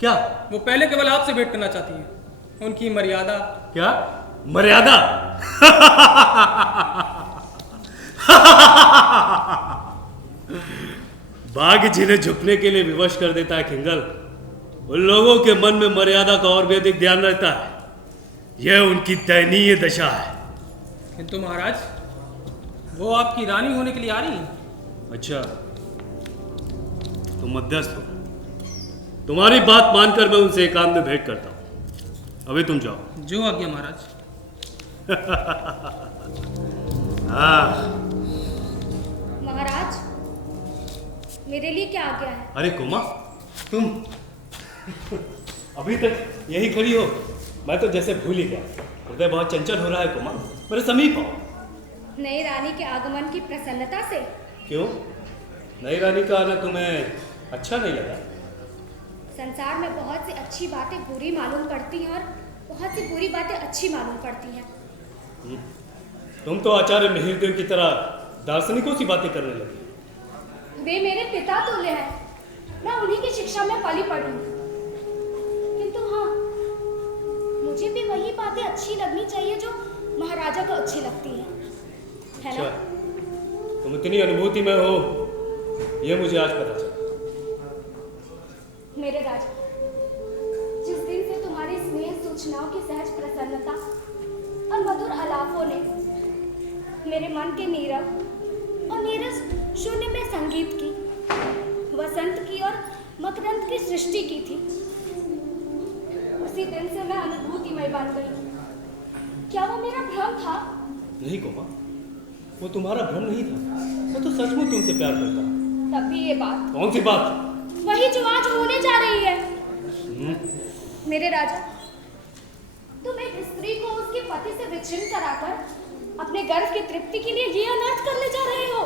क्या? वो पहले केवल आपसे भेंट करना चाहती है। उनकी मर्यादा। क्या मर्यादा? बाघ जिन्हें झुकने के लिए विवश कर देता है खिंगल, उन लोगों के मन में मर्यादा का और भी अधिक ध्यान रहता है। यह उनकी दयनीय दशा है। किंतु महाराज, वो आपकी रानी होने के लिए आ रही है। अच्छा, तुम मध्यस्थ हो। तुम्हारी बात मानकर मैं उनसे एकांत में भेंट करता हूं। अभी तुम जाओ। जो आज्ञा महाराज। महाराज, मेरे लिए क्या आज्ञा है? अरे कोमा, तुम अभी तक यही खड़ी हो? मैं तो जैसे भूल ही गया। हृदय बहुत चंचल हो रहा है कोमा, मेरे समीप आओ। नई रानी के आगमन की प्रसन्नता से। क्यों? नई रानी का आना तुम्हें अच्छा नहीं लगा? संसार में बहुत सी अच्छी बातें बुरी मालूम पड़ती हैं और बहुत सी बुरी बातें अच्छी मालूम पड़ती हैं। तुम तो आचार्य मिहिरदेव की तरह दार्शनिकों सी बातें करने लगी। वे मेरे पिता तुल्य हैं, मैं उन्हीं की शिक्षा में पली पड़ी। किंतु हाँ, मुझे भी वही बातें अच्छी लगनी चाहिए जो महाराजा को अच्छी लगती है ना? तुम इतनी अनुभूति में हो, यह मुझे आज पता चला। मेरे राजा, जिस दिन से तुम्हारी स्नेह सूचनाओं की सहज प्रसन्नता और मधुर आलापों ने मेरे मन के नीरव और नीरस शून्य में संगीत की, वसंत की और मकरंद की सृष्टि की थी, उसी दिन से मैं अनुभूतिमय बन गई। क्या वो मेरा भ्रम था? नहीं कोमा, वो तुम्हारा भ्रम नहीं था। मैं तो सचमुच तुमसे प्यार करता हूँ। तब भी ये बात। कौन सी बात? वही जो आज होने जा रही है। मेरे राजा, तुम एक स्त्री को उसके पति से विच्छिन्न कराकर अपने गर्व की तृप्ति के लिए ये अनाज करने जा रहे हो।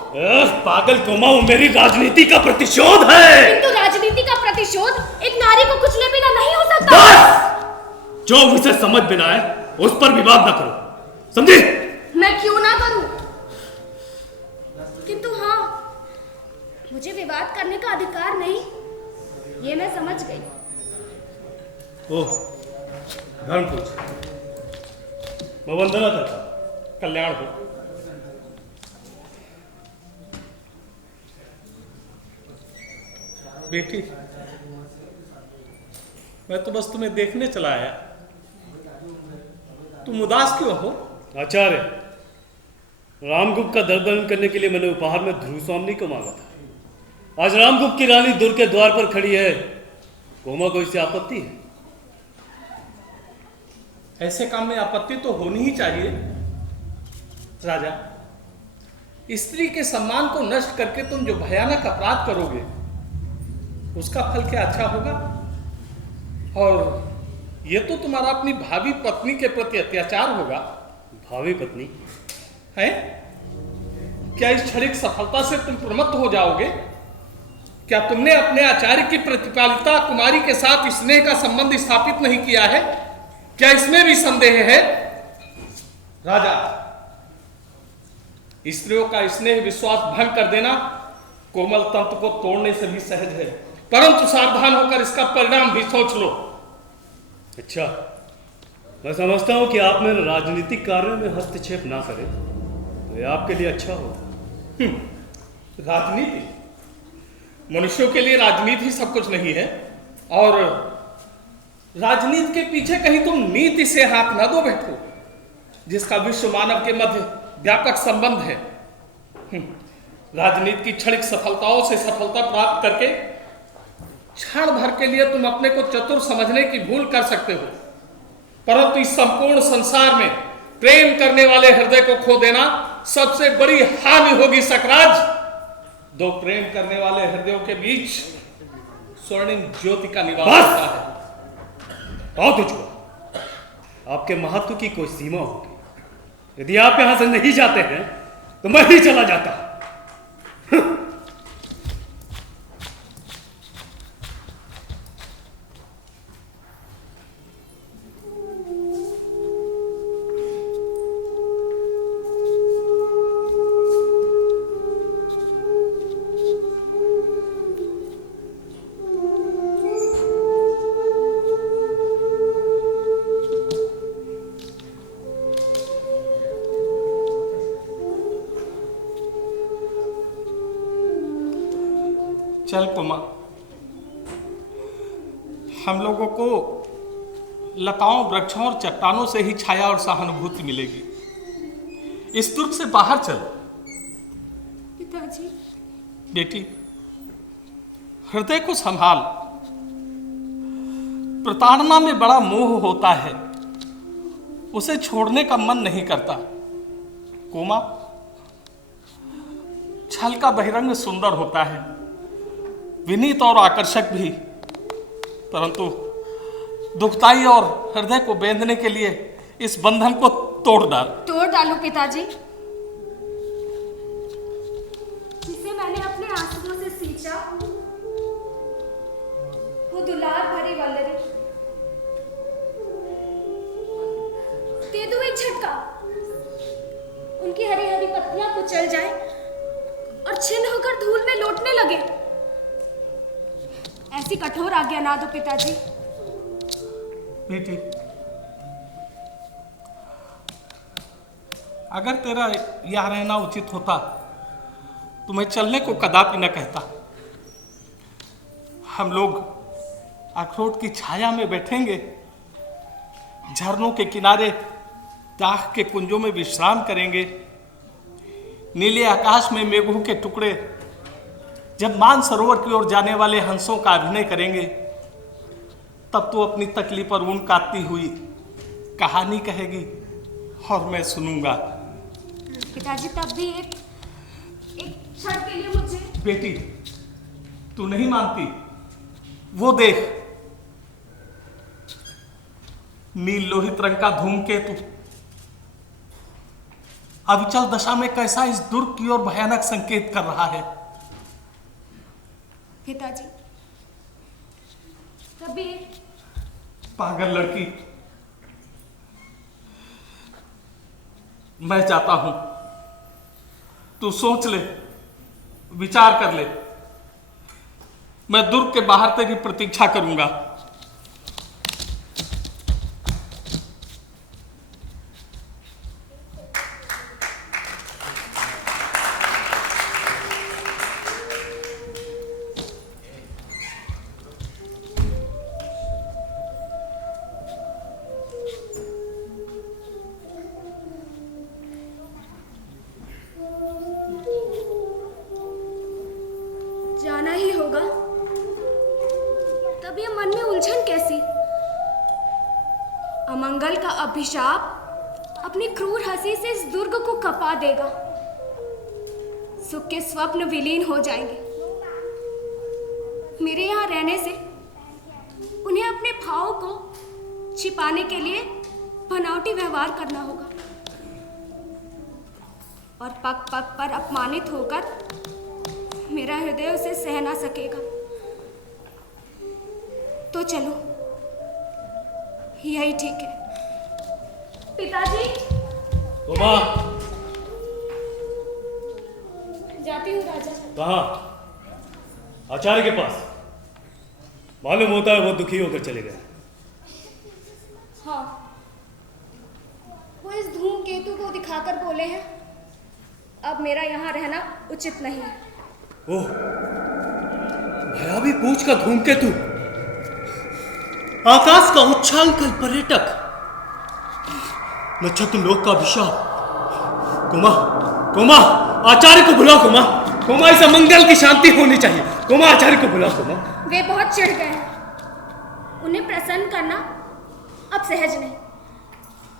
पागल कोमा, वो मेरी राजनीति का प्रतिशोध है। किंतु राजनीति का प्रतिशोध एक नारी को कुचले बिना नहीं हो सकता। बस! जो उसे समझ बिना है उस पर विवाद न करो, समझी? मैं क्यों ना करूं? किंतु हाँ, मुझे विवाद करने का अधिकार नहीं, ये मैं समझ गई। ओह, धर्म पूछ। मैं वंदना करता, कल्याण हो। बेटी, मैं तो बस तुम्हें देखने चला आया। तुम उदास क्यों हो? आचार्य, रामगुप्त का दर्दन करने के लिए मैंने उपहार में ध्रुव स्वामी को मांगा था। आज रामगुप्त की रानी दुर्ग के द्वार पर खड़ी है। कोमा को इससे आपत्ति है? ऐसे काम में आपत्ति तो होनी ही चाहिए। राजा, स्त्री के सम्मान को नष्ट करके तुम जो भयानक अपराध करोगे उसका फल क्या अच्छा होगा? और ये तो तुम्हारा अपनी भावी पत्नी के प्रति अत्याचार होगा। भावी पत्नी है? क्या इस क्षणिक सफलता से तुम प्रमत्त हो जाओगे? क्या तुमने अपने आचार्य की प्रतिपालिता कुमारी के साथ स्नेह का संबंध स्थापित नहीं किया है? क्या इसमें भी संदेह है? राजा, स्त्रियों का स्नेह विश्वास भंग कर देना कोमल तंत्र को तोड़ने से भी सहज है, परंतु सावधान होकर इसका परिणाम भी सोच लो। अच्छा, मैं समझता हूं कि आप मेरे राजनीतिक कार्यों में हस्तक्षेप ना करें तो ये आपके लिए अच्छा होगा। राजनीति? मनुष्यों के लिए राजनीति सब कुछ नहीं है, और राजनीति के पीछे कहीं तुम नीति से हाथ न दो बैठो, जिसका विश्व मानव के मध्य व्यापक संबंध है। राजनीति की क्षणिक सफलताओं से सफलता प्राप्त करके क्षण भर के लिए तुम अपने को चतुर समझने की भूल कर सकते हो, परंतु इस संपूर्ण संसार में प्रेम करने वाले हृदय को खो देना सबसे बड़ी हानि होगी सकराज। दो प्रेम करने वाले हृदयों के बीच स्वर्णिम ज्योति का निवास होता है। बहुत उच्च हुआ। आपके महत्व की कोई सीमा होगी। यदि आप यहां से नहीं जाते हैं तो मैं ही चला जाता। चल कुमार, हम लोगों को लताओं, वृक्षों और चट्टानों से ही छाया और सहानुभूति मिलेगी। इस दुर्ग से बाहर चल। पिताजी। बेटी, हृदय को संभाल। प्रताड़ना में बड़ा मोह होता है, उसे छोड़ने का मन नहीं करता। कोमा, छल का बहिरंग सुंदर होता है, विनीत और आकर्षक भी, परंतु दुखदाई और हृदय को बेंधने के लिए इस बंधन को तोड़ डाल। तोड़ डालू पिताजी? जिसे मैंने अपने आंसुओं से सींचा, वो दुलार भरी वल्लरी, दे दूं एक झटका, उनकी हरी हरी पत्तियां कुचल जाए और छिन्न होकर धूल में लौटने लगे। ऐसी कठोर आज्ञा ना दो पिताजी। बेटी, अगर तेरा यहाँ रहना उचित होता तो मैं चलने को कदापि न कहता। हम लोग अखरोट की छाया में बैठेंगे, झरनों के किनारे दाख के कुंजों में विश्राम करेंगे, नीले आकाश में मेघों के टुकड़े जब मानसरोवर की ओर जाने वाले हंसों का अभिनय करेंगे, तब तो अपनी तकली पर ऊन काटती हुई कहानी कहेगी और मैं सुनूंगा। पिताजी, तब भी एक क्षण के लिए मुझे। बेटी, तू नहीं मानती? वो देख, नील लोहित रंग का धूमकेतु अविचल दशा में कैसा इस दुर्ग की ओर भयानक संकेत कर रहा है। पिताजी, कभी पागल लड़की, मैं जाता हूं, तू सोच ले, विचार कर ले। मैं दुर्ग के बाहर तेरी प्रतीक्षा करूंगा। जाना ही होगा, तब ये मन में अमंगल का अभिशाप अपनी क्रूर हंसी से इस दुर्ग को कपा देगा। सुख के स्वप्न विलीन हो जाएंगे। मेरे यहाँ रहने से उन्हें अपने भावों को छिपाने के लिए बनावटी व्यवहार करना होगा और पग पग पर अपमानित होकर मेरा हृदय उसे सह ना सकेगा। तो चलो, यही ठीक है। पिताजी, उमा, जाती हूँ राजा। कहाँ? आचार्य के पास। मालूम होता है वो दुखी होकर चले गए। हाँ, वो इस धूमकेतु को दिखाकर बोले हैं अब मेरा यहाँ रहना उचित नहीं है। ओह, भयावी पूछ का धूमकेतु, आकाश का उच्छालकल पर्यटक, नक्षत्र लोक का अभिशाप। कुमा, कुमा, आचार्य को बुलाओ। कुमा, कुमा, इस अमंगल की शांति होनी चाहिए। कुमा, आचार्य को बुलाओ। कुमा, वे बहुत चिढ़ गए हैं। उन्हें प्रसन्न करना अब सहज नहीं।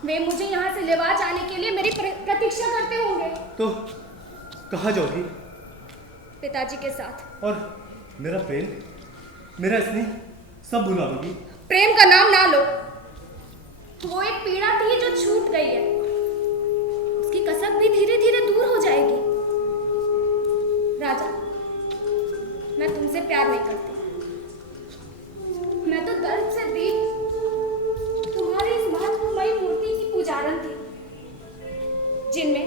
वे मुझे यहाँ से लेवा जाने के लिए मेरी प्रतीक्षा करते होंगे। तो कहाँ जाओगी? पिताजी के साथ। और मेरा प्रेम, मेरा स्नेह सब भुला दोगी? प्रेम का नाम ना लो। वो एक पीड़ा थी जो छूट गई है। उसकी कसक भी धीरे धीरे दूर हो जाएगी। राजा, मैं तुमसे प्यार नहीं करती। मैं तो दर्द से दीप तुम्हारी इस महत्वमयी मूर्ति की पुजारन थी, जिनमें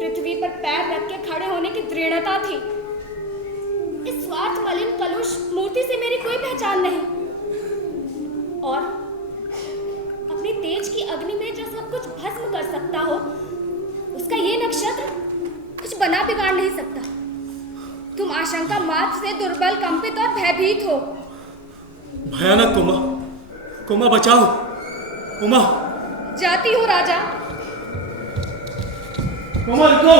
पृथ्वी पर पैर रख के खड़े होने की दृढ़ता थी। इस स्वार्थ मलिन कलुष मूर्ति से मेरी कोई पहचान नहीं। और अपनी तेज की अग्नि में जो सब कुछ भस्म कर सकता हो, उसका ये नक्षत्र कुछ बना बिगाड़ नहीं सकता। तुम आशंका मात्र से दुर्बल, कंपित और भयभीत हो। भयानक। कुमा, कुमा, बचाओ। कुमा, जाती हूँ राजा। कुमा, रुको।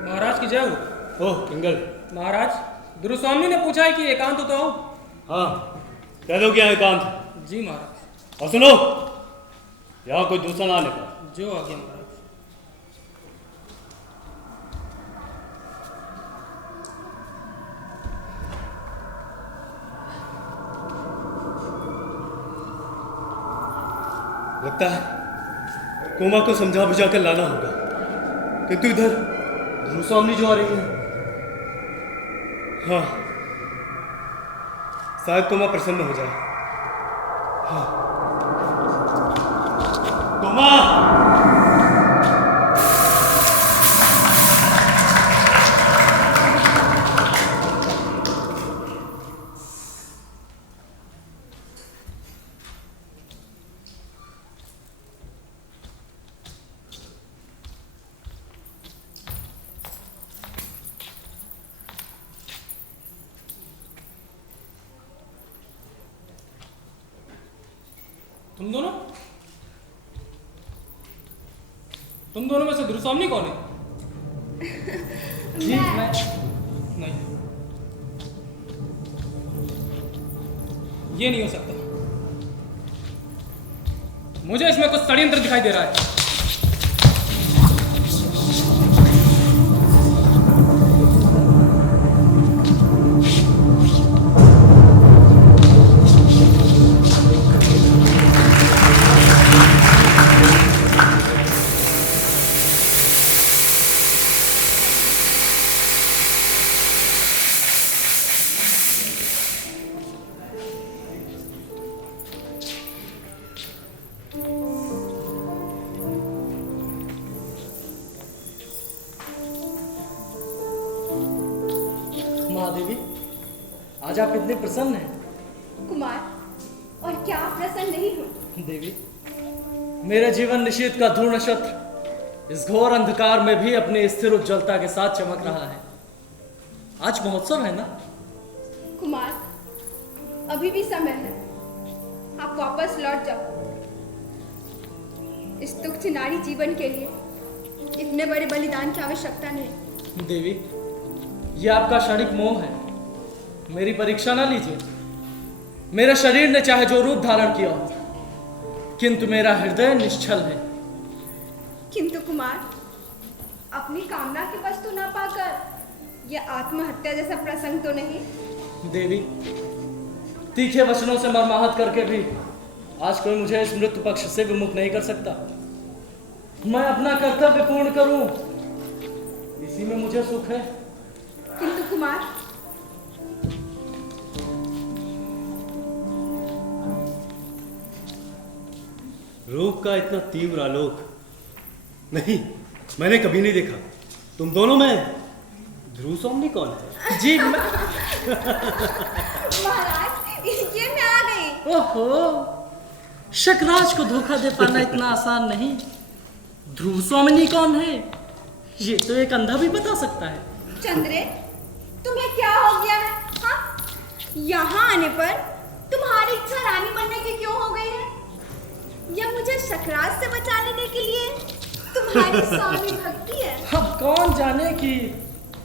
महाराज की जय हो। ओह पिंगल। महाराज, गुरुस्वामी ने पूछा है कि एकांत तो आओ। हाँ, कह दो क्या एकांत? जी महाराज। और सुनो, यहाँ कोई दूसरा ना आने का। जो आ गया महाराज। लगता है कोमा को समझा बुझा कर लाना होगा, किंतु इधर गुरुस्वामी जो आ रही है। हाँ, शायद कोमा प्रसन्न हो जाए। हाँ, कोमा, तुम दोनों में से गुरुस्वामी कौन है? जी मैं नहीं, ये नहीं हो सकता। मुझे इसमें कुछ षड्यंत्र दिखाई दे रहा है। महादेवी, आज आप इतने प्रसन्न हैं। कुमार, और क्या आप प्रसन्न नहीं हो? देवी, मेरे जीवन निशीथ का ध्रुव नक्षत्र इस घोर अंधकार में भी अपनी स्थिर उज्ज्वलता के साथ चमक रहा है। आज महोत्सव है ना? कुमार, अभी भी समय है, आप वापस लौट जाओ। इस तुच्छ नारी जीवन के लिए इतने बड़े बलिदान की आवश्यकता नहीं। देवी, यह आपका क्षणिक मोह है, मेरी परीक्षा ना लीजिए। मेरे शरीर ने चाहे जो रूप धारण किया हो, किंतु मेरा हृदय निश्चल है। किंतु कुमार, अपनी कामना की वस्तु ना पाकर यह आत्महत्या जैसा प्रसंग तो नहीं? देवी, तीखे वचनों से मर्माहत करके भी आज कोई मुझे इस मृत्यु पक्ष से विमुख नहीं कर सकता। मैं अपना कर्तव्य पूर्ण करूं, इसी में मुझे सुख है। किंतु कुमार, रूप का इतना तीव्र आलोक नहीं, मैंने कभी नहीं देखा। तुम दोनों में ध्रुव स्वामी कौन है? जी महाराज, ये मैं आ गई। ओहो, शकराज को धोखा दे पाना इतना आसान नहीं। ध्रुव स्वामिनी कौन है, ये तो एक अंधा भी बता सकता है। चंद्रे, तुम्हें क्या हो गया है? हाँ? यहाँ आने पर तुम्हारी इच्छा रानी बनने की क्यों हो गई है? या मुझे शकराज से बचा लेने के लिए तुम्हारी स्वामी भक्ति है? अब कौन जाने कि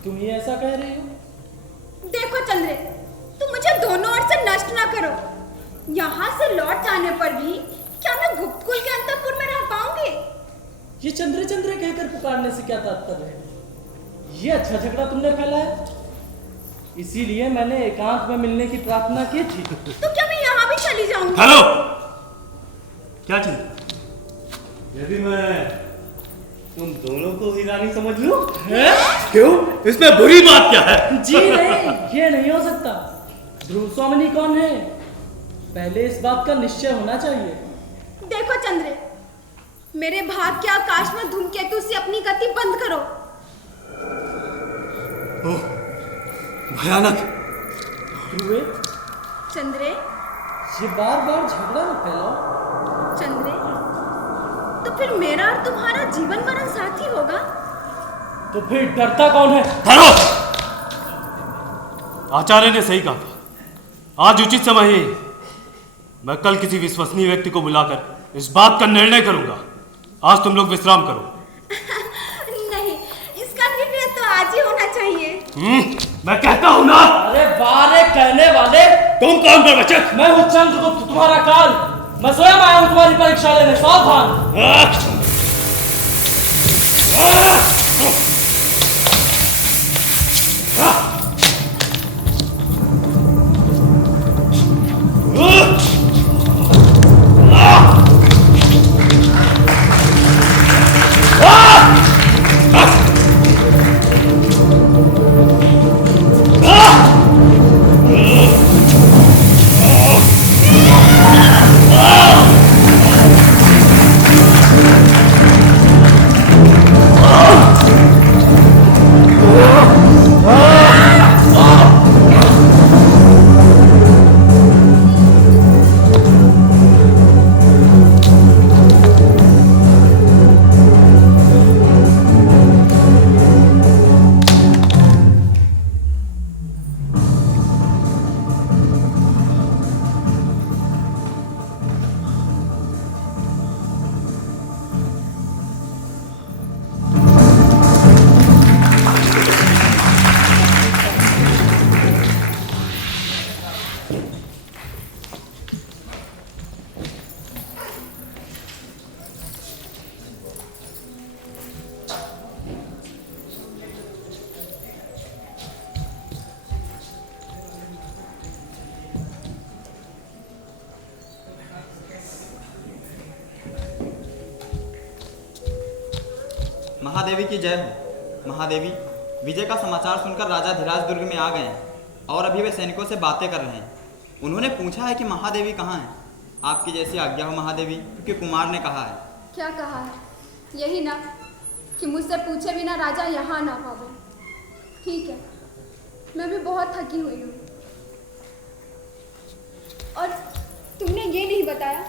तुम ही ऐसा कह रही हो। देखो चंद्रे, तुम मुझे दोनों ओर से नष्ट ना करो। यहाँ से लौट जाने पर भी क्या मैं गुप्तकुल के अंतःपुर में रह पाऊंगी? ये चंद्रे चंद्रे कहकर पुकारने से क्या तात्पर्य है? ये अच्छा झगड़ा तुमने फैलाया, इसीलिए मैंने एकांत में मिलने की प्रार्थना की थी। तो क्या मैं यहाँ भी चली जाऊंगी? हेलो, क्या चिंता? यदि मैं तुम दोनों को ही रानी समझ लूं? क्यों? इसमें बुरी बात क्या है? जी नहीं, ये नहीं हो सकता। ध्रुव स्वामिनी कौन है, पहले इस बात का निश्चय होना चाहिए। देखो चंद्रे, मेरे भाग के आकाश में धूमकेतु से अपनी गति बंद करो। ओह, भयानक। ध्रुवे, चंद्रे, ये बार बार झगड़ा न फैलाओ। चंद्रे, तो फिर मेरा और तुम्हारा जीवन मरण साथी होगा। तो फिर डरता कौन है? ठहरो, आचार्य ने सही कहा था। आज उचित समय ही मैं कल किसी विश्वसनीय व्यक्ति को बुलाकर इस बात का निर्णय करूंगा। आज तुम लोग विश्राम करो। नहीं, इसका निर्णय तो आज ही होना चाहिए। मैं कहता हूं ना। अरे बारे कहने वाले, तुम कौन पर बच्चे? मैं हूँ चंद्रगुप्त, तुम्हारा काल। मैं स्वयं आया हूँ तुम्हारी परीक्षा लेने। सावधान। महादेवी की जय हो। महादेवी, विजय का समाचार सुनकर राजा धीराज दुर्ग में आ गए हैं और अभी वे सैनिकों से बातें कर रहे हैं। उन्होंने पूछा है कि महादेवी कहाँ है। आपकी जैसी आज्ञा हो महादेवी, क्योंकि कुमार ने कहा है। क्या कहा है? यही ना कि मुझसे पूछे बिना राजा यहाँ ना पावे। ठीक है, मैं भी बहुत थकी हुई हूँ। और तुमने ये नहीं बताया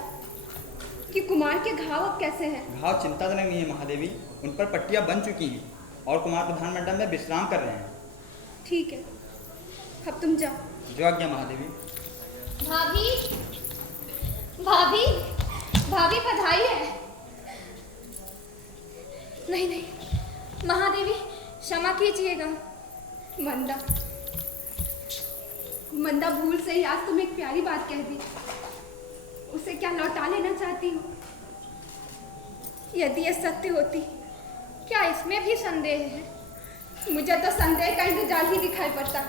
कि कुमार के घाव अब कैसे हैं? घाव चिंताजनक नहीं है महादेवी, उन पर पट्टियां बन चुकी हैं और कुमार प्रधान मंडल में विश्राम कर रहे हैं। ठीक है, अब तुम जाओ। जो आज्ञा महादेवी। भाभी, भाभी, भाभी बधाई है। नहीं नहीं महादेवी, क्षमा कीजिएगा। मंदा, मंदा भूल से ही आज तुम एक प्यारी बात कह दी। उसे क्या लौटा लेना चाहती हो? यदि यह सत्य होती, क्या इसमें भी संदेह है? मुझे तो संदेह का इंतजार ही दिखाई पड़ता।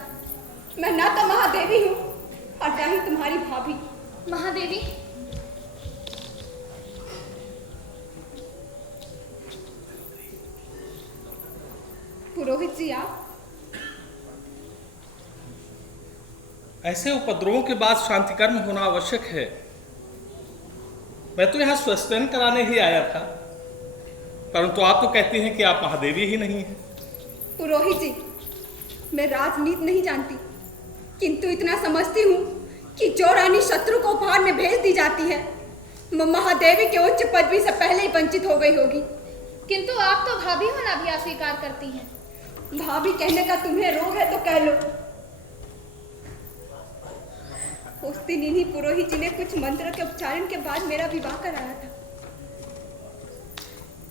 मैं ना तो महादेवी हूँ और ना ही तुम्हारी भाभी। महादेवी, पुरोहित जी आप? ऐसे उपद्रवों के बाद शांति कर्म होना आवश्यक है। मैं तो यहाँ स्वस्थन कराने ही आया था, परंतु आप तो कहती हैं कि आप महादेवी ही नहीं हैं। पुरोहित जी, मैं राजनीति नहीं जानती, किंतु इतना समझती हूँ कि जो रानी शत्रु को उपहार में भेज दी जाती है, महादेवी के उच्च पदवी से पहले ही वंचित हो गई होगी। किंतु आप तो भाभी होना भी अस्वीकार करती हैं। भाभी कहने का तुम्हें रोग है तो कह लो। उस दिन इन्हीं पुरोहित जी ने कुछ मंत्र के उच्चारण के बाद मेरा विवाह कराया था,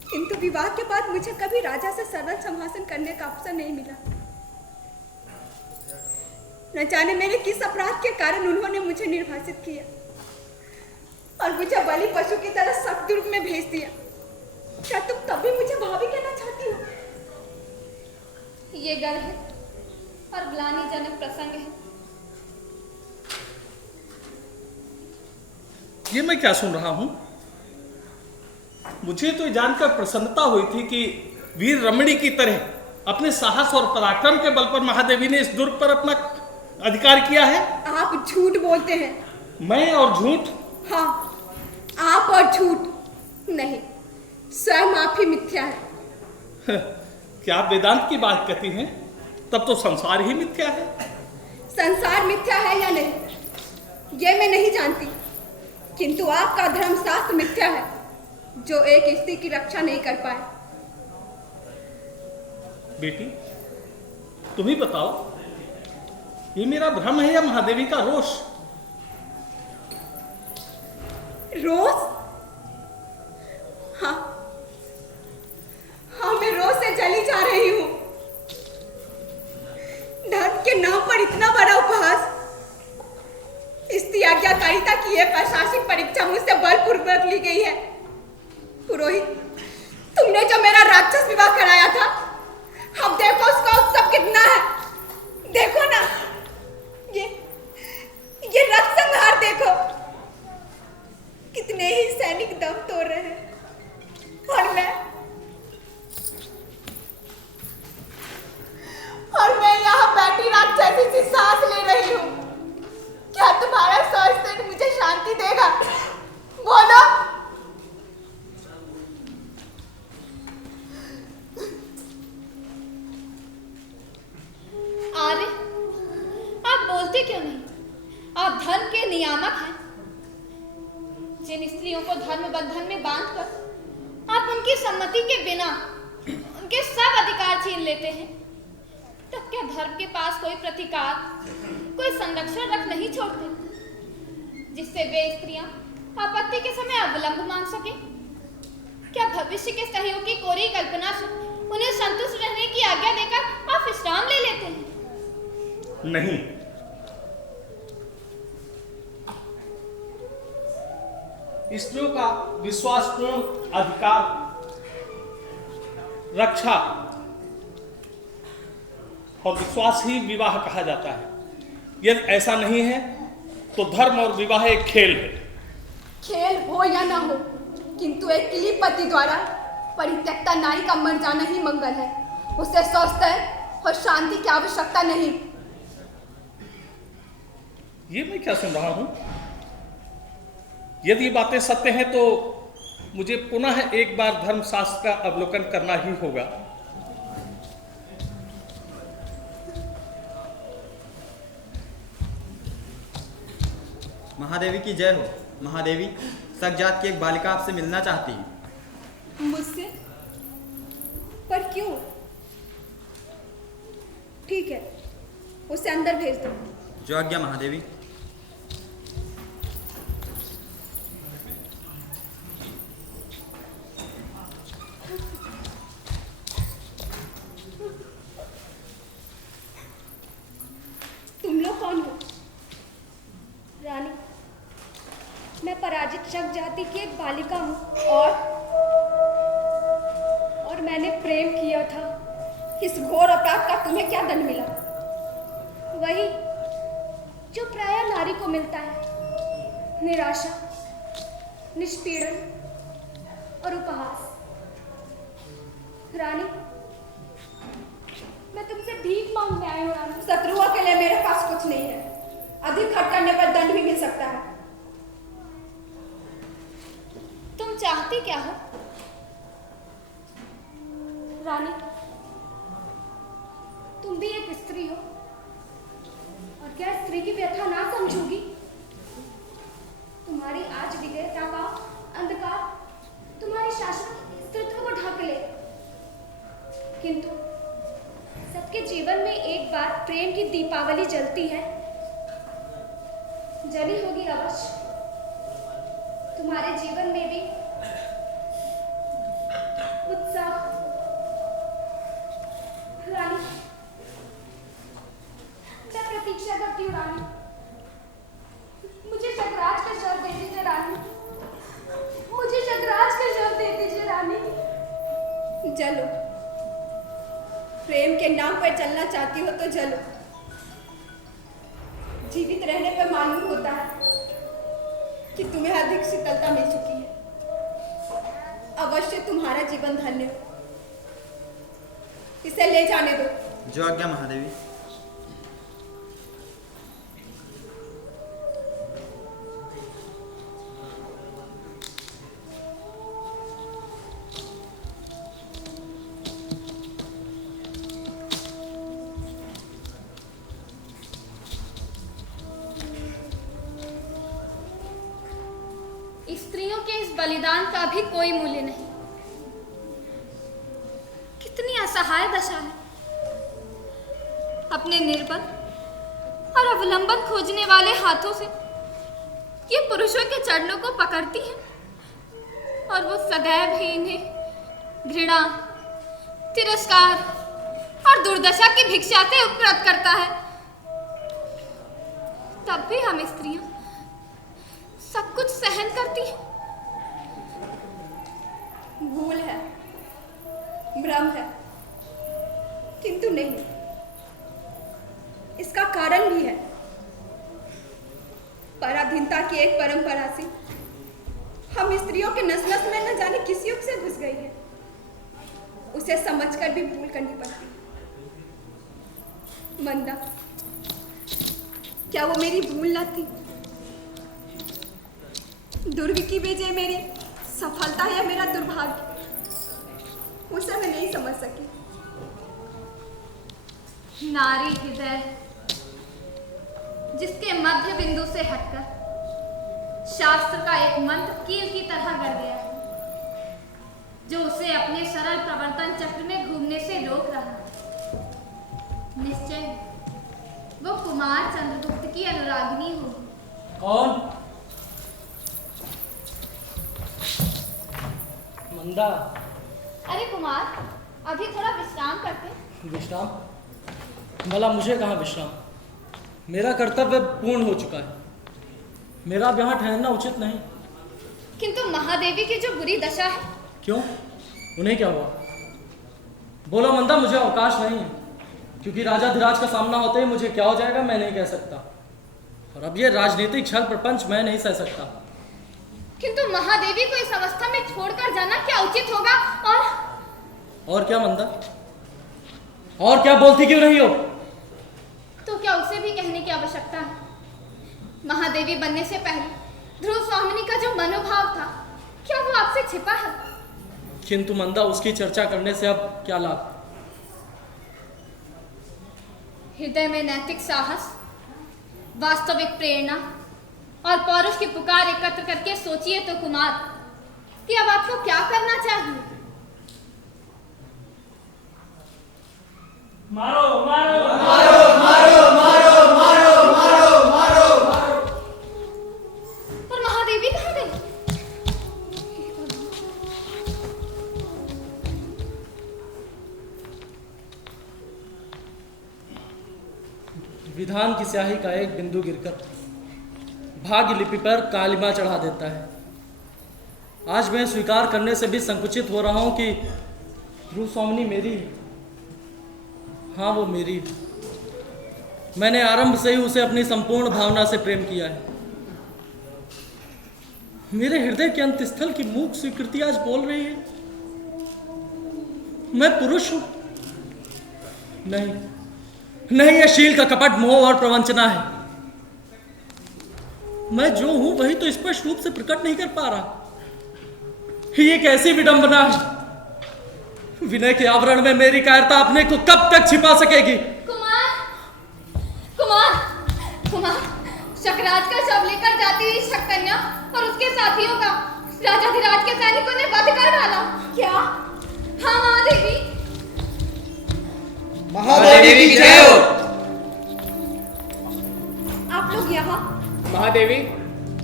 किंतु विवाह के बाद मुझे कभी राजा से सरल संभाषण करने का अवसर नहीं मिला। न जाने मेरे किस अपराध के कारण उन्होंने मुझे निर्वासित किया और मुझे बलि पशु की तरह सख्त में भेज दिया। क्या तुम तब भी मुझे भाभी कहना चाहती हो? ये गर्व है और ग्लानिजनक प्रसंग है। ये मैं क्या सुन रहा हूं? मुझे तो जानकर प्रसन्नता हुई थी कि वीर रमणी की तरह अपने साहस और पराक्रम के बल पर महादेवी ने इस दुर्ग पर अपना अधिकार किया है। आप झूठ बोलते हैं। मैं और झूठ? हाँ, आप और झूठ नहीं, स्वयं आप ही मिथ्या है। क्या आप वेदांत की बात कहती हैं? तब तो संसार ही मिथ्या है। संसार मिथ्या है या नहीं, ये मैं नहीं जानती, किंतु आपका धर्मशास्त्र मिथ्या है, जो एक स्त्री की रक्षा नहीं कर पाए। बेटी, तुम ही बताओ, ये मेरा भ्रम है या महादेवी का रोष? रोष? हाँ, हाँ, मैं रोष से जली जा रही हूँ। धर्म के नाम पर इतना बड़ा उपहास, इसकी आज्ञाकारिता की यह प्रशासनिक परीक्षा मुझसे बलपूर्वक ली गई है। पुरोहित, तुमने जो मेरा राक्षस विवाह कराया था, अब देखो उसका उत्सव कितना है। देखो ना, ये रक्त संहार देखो, कितने ही सैनिक दम तोड़ रहे हैं और मैं यहाँ बैठी राक्षसी सी सांस ले रही हूँ। क्या तुम्हारा स्वस्थ मुझे शांति देगा? बोलो। आर्य, आप बोलते क्यों नहीं? आप धर्म के नियामक हैं। जिन स्त्रियों को धर्म बंधन में बांधकर आप उनकी सम्मति के बिना उनके सब अधिकार छीन लेते हैं, तब क्या धर्म के पास कोई प्रतिकार, कोई संरक्षण रख नहीं छोड़ते, जिससे वे स्त्रियां आपत्ति के समय अवलंब मांग सके? क्या भविष्य के सहयोग की कोरी कल्पना से उन्हें संतुष्ट रहने की आज्ञा देकर आप विश्राम ले लेते हैं? नहीं, स्त्रियों का विश्वासपूर्ण अधिकार, रक्षा और विश्वास ही विवाह कहा जाता है। यदि ऐसा नहीं है तो धर्म और विवाह एक खेल है। खेल हो या ना हो, किंतु एक किलीपति द्वारा परित्यक्ता नारी का मर जाना ही मंगल है। उसे स्वस्थ और शांति की आवश्यकता नहीं। ये मैं क्या सुन रहा हूं? यदि ये बातें सत्य हैं तो मुझे पुनः एक बार धर्मशास्त्र का अवलोकन करना ही होगा। महादेवी की जय हो। महादेवी, सगजात की एक बालिका आपसे मिलना चाहती है। मुझसे? पर क्यों? ठीक है, उसे अंदर भेज दो। जो आज्ञा महादेवी। तुम लोग कौन हो? रानी, मैं पराजित शक जाति की एक बालिका हूँ और मैंने प्रेम किया था। इस घोर अपराध का तुम्हें क्या दंड मिला? वही जो प्राय नारी को मिलता है, निराशा, निष्पीड़न और उपहास। रानी, मैं तुमसे भीख मांगने आई हूँ रानी। शत्रुओं के लिए मेरे पास कुछ नहीं है। अधिक खर्च करने पर दंड भी मिल सकता है। तुम चाहती क्या हो? रानी, तुम भी एक स्त्री हो और क्या स्त्री की व्यथा ना समझोगी? तुम्हारी आज विधेयता का अंधकार तुम्हारे शाश्वत अस्तित्व को ढक ले, किंतु सबके जीवन में एक बार प्रेम की दीपावली जलती है। जली होगी अवश्य। तुम्हारे जीवन में भी उत्साह। रानी, मैं प्रतीक्षा करती हूँ रानी। मुझे जगराज का शव दे दीजिए रानी। मुझे जगराज का शव दे दीजिए रानी। जलो, प्रेम के नाम पर जलना चाहती हो तो जलो। जीवित रहने पर मालूम होता है कि तुम्हें अधिक शीतलता मिल चुकी है। अवश्य तुम्हारा जीवन धन्य हो। इसे ले जाने दो। जो आज्ञा महादेवी। स्त्रियों के इस बलिदान का भी कोई मूल्य नहीं। कितनी असहाय दशा है। अपने निर्बल और अवलंबन खोजने वाले हाथों से ये पुरुषों के चरणों को पकड़ती है और वो सदैव ही इन्हें घृणा, तिरस्कार और दुर्दशा की भिक्षा से उपकृत करता है। तब भी हम स्त्रियां सब कुछ सहन करती है। भूल है, भ्रम है, किंतु नहीं। इसका कारण भी है। पराधीनता की एक परंपरा से हम स्त्रियों के नस नस में न जाने किस युग से घुस गई है। उसे समझकर भी भूल करनी पड़ती है। मंदा, क्या वो मेरी भूल न थी? दुर्ग की वजह मेरी सफलता या मेरा दुर्भाग्य, उसे मैं नहीं समझ सकी। नारी हृदय जिसके मध्य बिंदु से हटकर शास्त्र का एक मंत्र कील की तरह गड़ गया है, जो उसे अपने सरल प्रवर्तन चक्र में घूमने से रोक रहा है। निश्चय वो कुमार चंद्रगुप्त की अनुरागिनी होगी। कौन? मंदा। अरे कुमार, अभी थोड़ा विश्राम करते। विश्राम? भला मुझे कहाँ विश्राम? मेरा कर्तव्य पूर्ण हो चुका है। मेरा अब यहाँ ठहरना उचित नहीं। किंतु महादेवी की जो बुरी दशा है। क्यों? उन्हें क्या हुआ? बोलो मंदा, मुझे अवकाश नहीं है, क्योंकि राजा धीराज का सामना होते ही मुझे क्या हो जाएगा मैं नहीं कह सकता। और अब ये राजनीतिक छल प्रपंच मैं नहीं सह सकता। किंतु महादेवी को इस अवस्था में छोड़कर जाना क्या उचित होगा? और क्या मंदा? और क्या बोलती क्यों नहीं हो? तो क्या उसे भी कहने की आवश्यकता है? महादेवी बनने से पहले ध्रुव स्वामिनी का जो मनोभाव था, क्या वो आपसे छिपा है? किंतु मंदा, उसकी चर्चा करने से अब क्या लाभ? हृदय में नैतिक साहस, वास्तविक प्रेरणा और पौरुष की पुकार एकत्र करके सोचिए तो कुमार कि अब आपको क्या करना चाहिए। मारो मारो मारो मारो मारो मारो मारो की स्याही का एक बिंदु गिरकर भाग्य लिपि पर कालिमा चढ़ा देता है। आज मैं स्वीकार करने से भी संकुचित हो रहा हूं कि ध्रुव स्वामिनी मेरी है। हाँ, वो मेरी है। मैंने आरंभ से ही उसे अपनी संपूर्ण भावना से प्रेम किया है। मेरे हृदय के अंतस्थल की मूक स्वीकृति आज बोल रही है मैं पुरुष हूं। नहीं नहीं, यह शील का कपट, मोह और प्रवंचना है। मैं जो हूं वही तो स्पष्ट रूप से प्रकट नहीं कर पा रहा। ये कैसी विडंबना है। विनय के आवरण में मेरी कायरता अपने को कब तक छिपा सकेगी। कुमार कुमार कुमार, शकराज का शव लेकर जाती हुई शककन्या और उसके साथियों का राजाधिराज के सैनिकों ने वध कर डाला। क्या? हाँ महादेवी। महादेवी की जय हो। आप लोग यहाँ? महादेवी,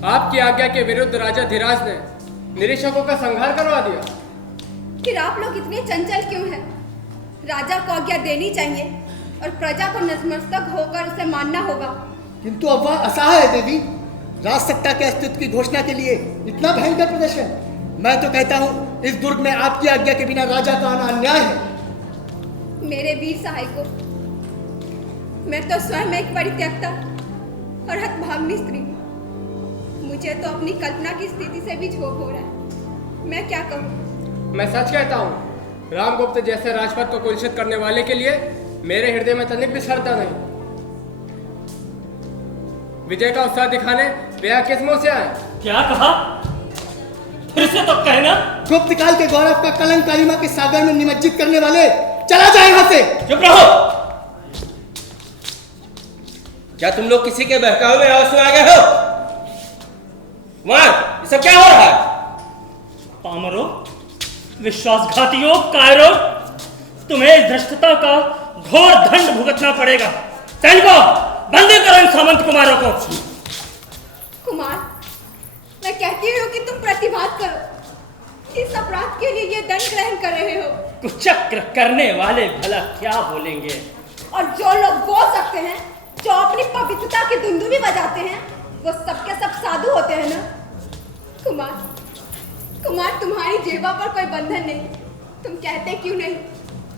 आपकी आज्ञा के विरुद्ध राजा धीराज ने निरीक्षकों का संहार करवा दिया। फिर आप लोग इतने चंचल क्यों हैं? राजा को आज्ञा देनी चाहिए और प्रजा को नतमस्तक होकर उसे मानना होगा। किंतु अब वह असहाय है देवी। राजसत्ता के अस्तित्व की घोषणा के लिए इतना भयंकर प्रदर्शन। मैं तो कहता हूँ इस दुर्ग में आपकी आज्ञा के बिना राजा का आना अन्याय है। मेरे वीर सहायकों, मैं तो स्वयं एक परित्यक्ता और हतभाग्नी स्त्री हूँ। मुझे तो अपनी कल्पना की स्थिति से भी झोंक हो रहा है। मैं क्या कहूँ? मैं सच कहता हूँ, रामगुप्त जैसे राजपद को कुलसित करने वाले के लिए मेरे हृदय में तनिक भी श्रद्धा नहीं। विजय का उत्साह दिखाने वे किस मुंह से आए? क्या कहा? फिर से तो कहना। गुप्त काल के गौरव का कलंक कालिमा के सागर में निमज्जित करने वाले, चला जाए यहाँ से। चुप रहो। क्या तुम लोग किसी के बहकावे में आवाज में आ गए हो? कुमार, ये सब क्या हो रहा है? पामरों, विश्वासघातियों, कायरों, तुम्हें इस धृष्टता का घोर दंड भुगतना पड़ेगा। सैनिकों, बंदी करो इन सामंत कुमारों को। कुमार, मैं कहती हूँ कि तुम प्रतिवाद करो। इस अपराध के लिए ये दंड ग्रहण कर रहे हो। कुचक्र करने वाले भला क्या बोलेंगे? और जो लोग बोल सकते हैं, जो अपनी पवित्रता की धुंधुनी बजाते हैं, वो सबके सब साधु होते हैं ना। कुमार, कुमार, तुम्हारी जेबा पर कोई बंधन नहीं। तुम कहते क्यों नहीं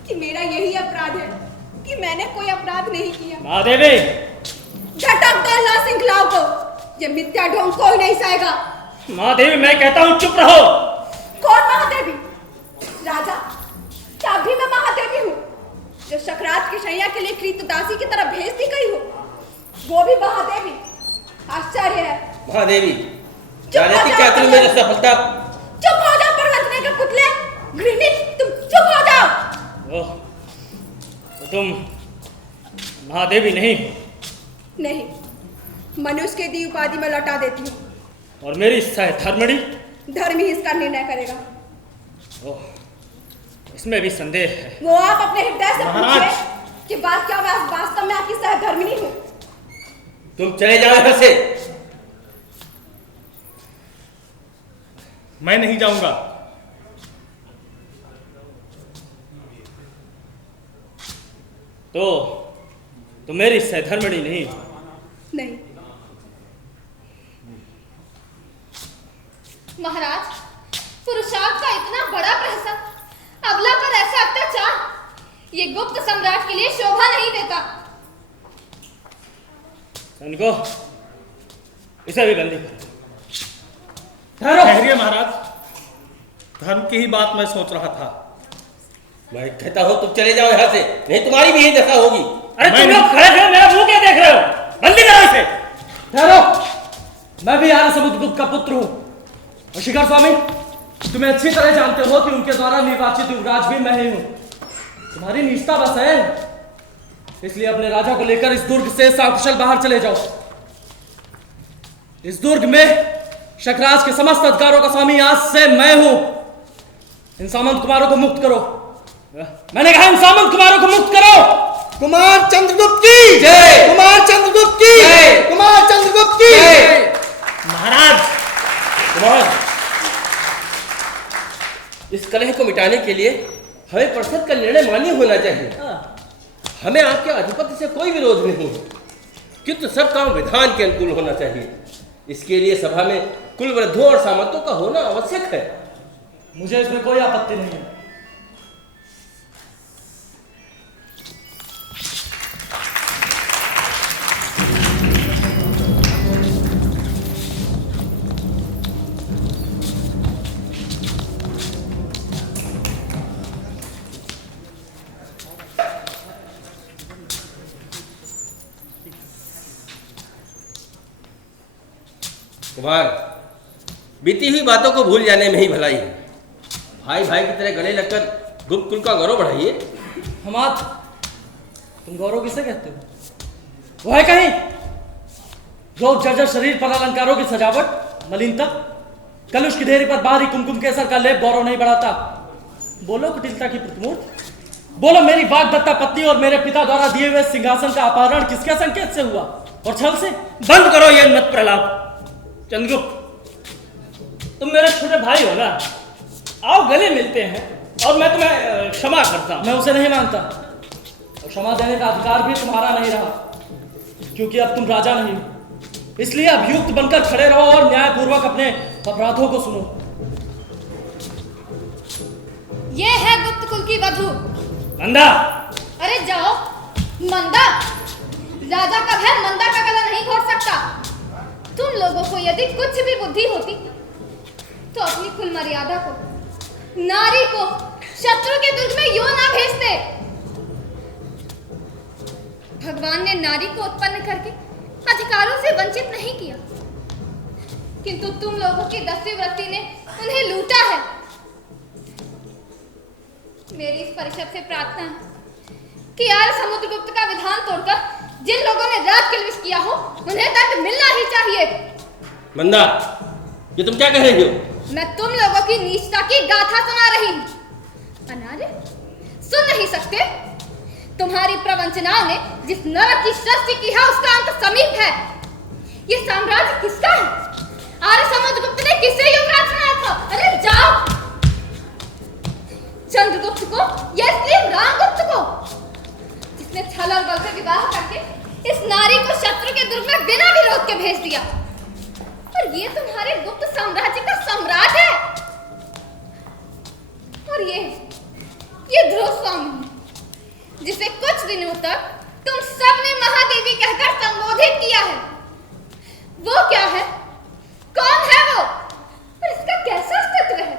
कि मेरा यही अपराध है, कि मैंने कोई अपराध नहीं किया? महादेवी, झटक दो ना सिंखलाओ को। ये मिथ्या ढोंग कोई नहीं सहेगा। महादेवी, मैं कहता हूँ चुप रहो। कौन महादेवी? राजा, क्या भी मैं महादेवी हूँ जो शकराज की शैया के लिए कृतदासी की तरह भेज दी गई हूँ? वो भी महादेवी? आश्चर्य है। महादेवी, राजनीति क्या तुम मेरी सफलता? चुप हो जाओ परवंतने के पुतले, घृणित, तुम चुप हो जाओ। ओह, तो तुम महादेवी नहीं हो? नहीं, मनुष्य के दी उपाधि में लौटा देती हूँ। और मेरी सहधर्मिणी? धर्म ही इसका निर्णय करेगा। ओह, इसमें भी संदेह है। वो आप अपने हृदय से महाराज! पूछिए कि बात क्या मैं वास्तव में आपकी सहधर्मिणी हूँ। तुम चले जाओ यहाँ से। मैं नहीं जाऊंगा। तो मेरी सहधर्मिणी नहीं? नहीं। महाराज, पुरुषार्थ का इतना बड़ा प्रहसन, अबला पर ऐसा अत्याचार, ये गुप्त सम्राट के लिए शोभा नहीं देता। सैनिकों, इसे भी बंदी करो। ठहरिए महाराज, धर्म की ही बात मैं सोच रहा था। मैं कहता हूँ तुम चले जाओ यहाँ से, नहीं तुम्हारी भी यही दशा होगी। अरे तुम लोग खड़े हो, मेरा मुंह क्या देख रहे हो? बंदी करो इसे। ठहरो, मैं भी आर्य समुद्रगुप्त का पुत्र हूँ। और शिखर स्वामी, तुम्हें अच्छी तरह जानते हो कि उनके द्वारा निर्वाचित युवराज भी मैं ही हूँ। तुम्हारी निष्ठा बस है, इसलिए अपने राजा को लेकर इस दुर्ग से सकुशल बाहर चले जाओ। इस दुर्ग में शकराज के समस्त अधिकारों का स्वामी आज से मैं हूं। इन सामंत कुमारों को मुक्त करो। मैंने कहा इन सामंत कुमारों को मुक्त करो। कुमार चंद्रगुप्त की जय। कुमार चंद्रगुप्त की जय। कुमार चंद्रगुप्त की जय। महाराज, कुमार, इस कलह को मिटाने के लिए हमें परिषद का निर्णय मान्य होना चाहिए। हमें आपके अधिपति से कोई विरोध नहीं है, किंतु सब काम विधान के अनुकूल होना चाहिए। इसके लिए सभा में कुल वृद्धों और सामंतों का होना आवश्यक है। मुझे इसमें कोई आपत्ति नहीं है। कुमार, बीती हुई बातों को भूल जाने में ही भलाई है। भाई भाई की तरह गले लगकर गुप्त कुल का गौरव बढ़ाइए। हमाद, तुम गौरव किसे कहते हो? वो है कहीं रोज जर्जर शरीर पर अलंकारों की सजावट, मलिनता, कलुष की ढेरी पर बाहरी कुमकुम केसर का लेप गौरव नहीं बढ़ाता। बोलो कुटिलता की प्रतिमूर्त, बोलो मेरी वाग्दत्ता पत्नी और मेरे पिता द्वारा दिए हुए सिंहासन का अपहरण किसके संकेत से हुआ और छल से? बंद करो ये मत प्रलाप। चंद्रगुप्त, तुम मेरे छोटे भाई हो ना, आओ गले मिलते हैं और मैं तुम्हें क्षमा करता हूं। मैं उसे नहीं मानता और क्षमा देने का अधिकार भी तुम्हारा नहीं रहा, क्योंकि अब तुम राजा नहीं हो। इसलिए अभियुक्त बनकर खड़े रहो और न्यायपूर्वक अपने अपराधों को सुनो। ये है गुप्त कुल की वधू मंदा। अरे जाओ। मंदा? राजा का है मंदा का गला नहीं घोट सकता। तुम लोगों को यदि कुछ भी बुद्धि होती तो अपनी कुल मर्यादा को, नारी को शत्रु के दुर्ग में यूं ना भेजते। भगवान ने नारी को उत्पन्न करके अधिकारों से वंचित नहीं किया, किंतु तुम लोगों की दस्यु वृत्ति ने उन्हें लूटा है। मेरी इस परिषद से प्रार्थना है कि आर्य समुद्रगुप्त का विधान तोड़कर जिन लोगों ने राज किलविश किया हो उन्हें दंड मिलना ही चाहिए। मंदा, ये तुम क्या कह रही हो? मैं तुम लोगों की नीचता की गाथा सुना रही हूँ। अनार्य, सुन नहीं सकते? तुम्हारी प्रवंचनाओं ने जिस नरक की सृष्टि की है उसका अंत समीप है। ये साम्राज्य किसका है? आर्य समुद्रगुप्त ने किसे युवराज बनाया था? अरे जाओ। चंद्रगुप्त को या इसलिए रामगुप्त को, जिसने छल और बल से विवाह करके इस नारी को शत्रु के दुर्ग में बिना विरोध के भेज दिया। और ये तुम्हारे गुप्त साम्राज्य का सम्राट है। और ये ध्रुव स्वामी, जिसे कुछ दिनों तक तुम सबने महादेवी कहकर संबोधित किया है, वो क्या है? कौन है वो? और इसका कैसा अस्तित्व है?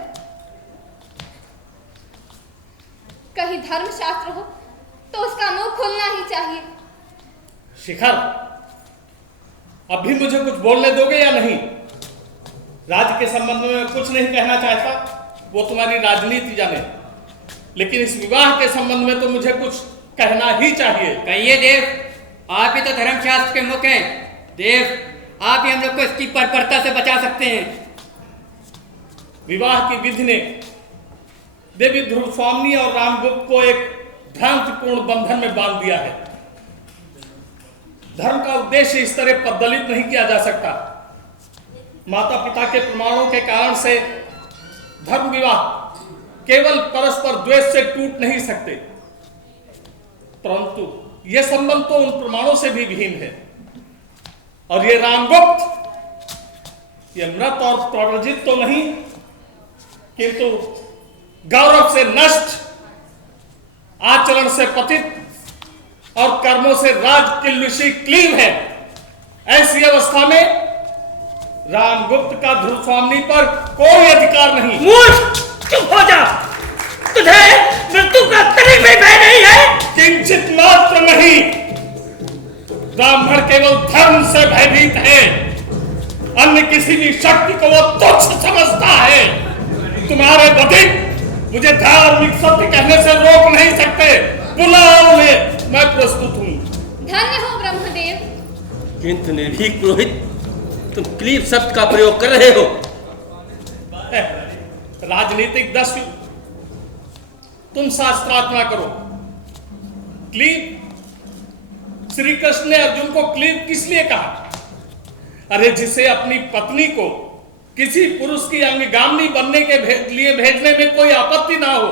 कहीं धर्मशास्त्र हो तो उसका मुंह खुलना ही चाहिए। शिखर, अभी मुझे कुछ बोलने दोगे या नहीं? राज्य के संबंध में मैं कुछ नहीं कहना चाहता, वो तुम्हारी राजनीति जाने, लेकिन इस विवाह के संबंध में तो मुझे कुछ कहना ही चाहिए। कहिए देव, आप ही तो धर्मशास्त्र के मुख हैं। देव, आप ही हम लोग को इसकी परपरता से बचा सकते हैं। विवाह की विधि ने देवी ध्रुव स्वामी और रामगुप्त को एक भ्रांतिपूर्ण बंधन में बांध दिया है। धर्म का उद्देश्य इस तरह पददलित नहीं किया जा सकता। माता पिता के प्रमाणों के कारण से धर्म विवाह केवल परस्पर द्वेष से टूट नहीं सकते, परंतु यह संबंध तो उन प्रमाणों से भी विहीन है। और ये रामगुप्त, ये मृत और प्रव्रजित तो नहीं, किंतु गौरव से नष्ट, आचरण से पतित और कर्मों से राज किल्विशी क्लीव है। ऐसी अवस्था में रामगुप्त का ध्रुव स्वामी पर कोई अधिकार नहीं। मूर्ख, चुप हो जा। तुझे मृत्यु का तनिक भी भय नहीं है? किंचित मात्र नहीं। ब्राह्मण केवल धर्म से भयभीत है, अन्य किसी भी शक्ति को वो तुच्छ समझता है। तुम्हारे बधिक मुझे धार्मिक सत्य कहने से रोक नहीं सकते। बुलाओ, मैं प्रस्तुत हूँ। धन्य हो ब्रह्मदेव। किंतु निर्भीक पुरोहित, तुम क्लीब शब्द का प्रयोग कर रहे हो। राजनीतिक दस्यु, तुम शास्त्रार्चना करो। क्लीब, श्री कृष्ण ने अर्जुन को क्लीब किस लिए कहा? अरे जिसे अपनी पत्नी को किसी पुरुष की अंगगामिनी बनने के लिए भेजने में कोई आपत्ति ना हो,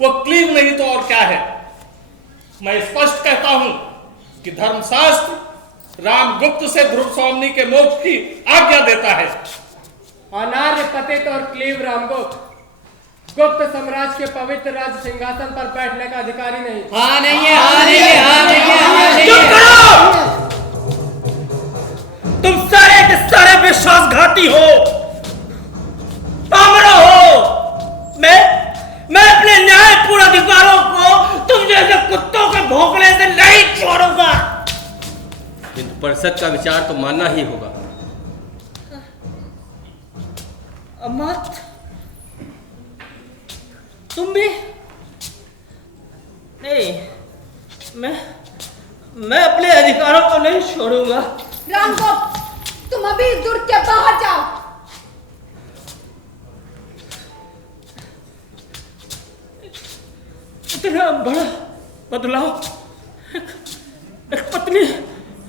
वो क्लीब नहीं तो और क्या है? मैं स्पष्ट कहता हूं कि धर्मशास्त्र रामगुप्त से ध्रुव स्वामिनी के मोक्ष की आज्ञा देता है। अनार्य पतित और क्लीव रामगुप्त गुप्त साम्राज्य के पवित्र राज सिंहासन पर बैठने का अधिकारी नहीं। हाँ नहीं है, हाँ नहीं है, हाँ नहीं है, हाँ नहीं चुप करो! तुम सारे के सारे विश्वासघाती हो, पामरा हो। मैं अपने न्यायपूर्ण अधिकारों को तुम जैसे कुत्तों के भौंकने से नहीं छोड़ूंगा। किंतु परिषद का विचार तो मानना ही होगा। अमात, तुम भी नहीं। मैं अपने अधिकारों को नहीं छोड़ूंगा। रामगुप्त, तुम अभी इस दुर्ग के बाहर जाओ। इतना बड़ा बदलाव, एक पत्नी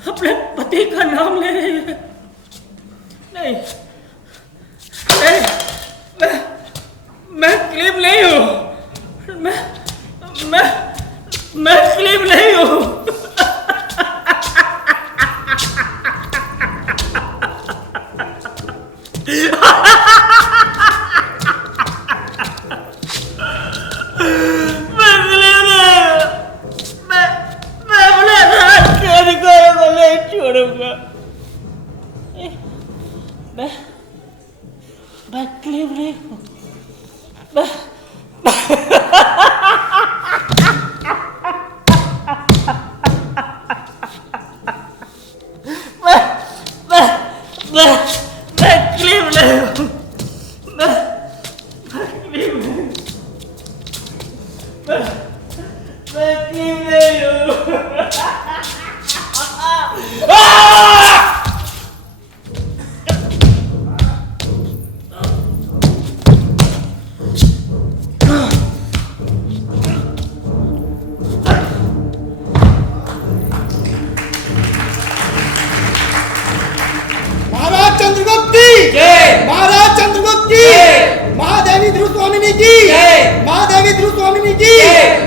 अपने पति का नाम ले रही है। नहीं, मैं क्लीव नहीं हूं। मैं क्लीव नहीं हूं। मैं अपने राज के अधिकारों को नहीं छोड़ूंगा। मैं क्लीव नहीं हूं। मैं क्लीव नहीं हूं। मैं क्लीव नहीं हूं। महाराज चंद्रगुप्त की जय। महाराज चंद्रगुप्त की जय। महादेवी ध्रुव स्वामिनी की जय। महादेवी ध्रुव स्वामिनी की जय।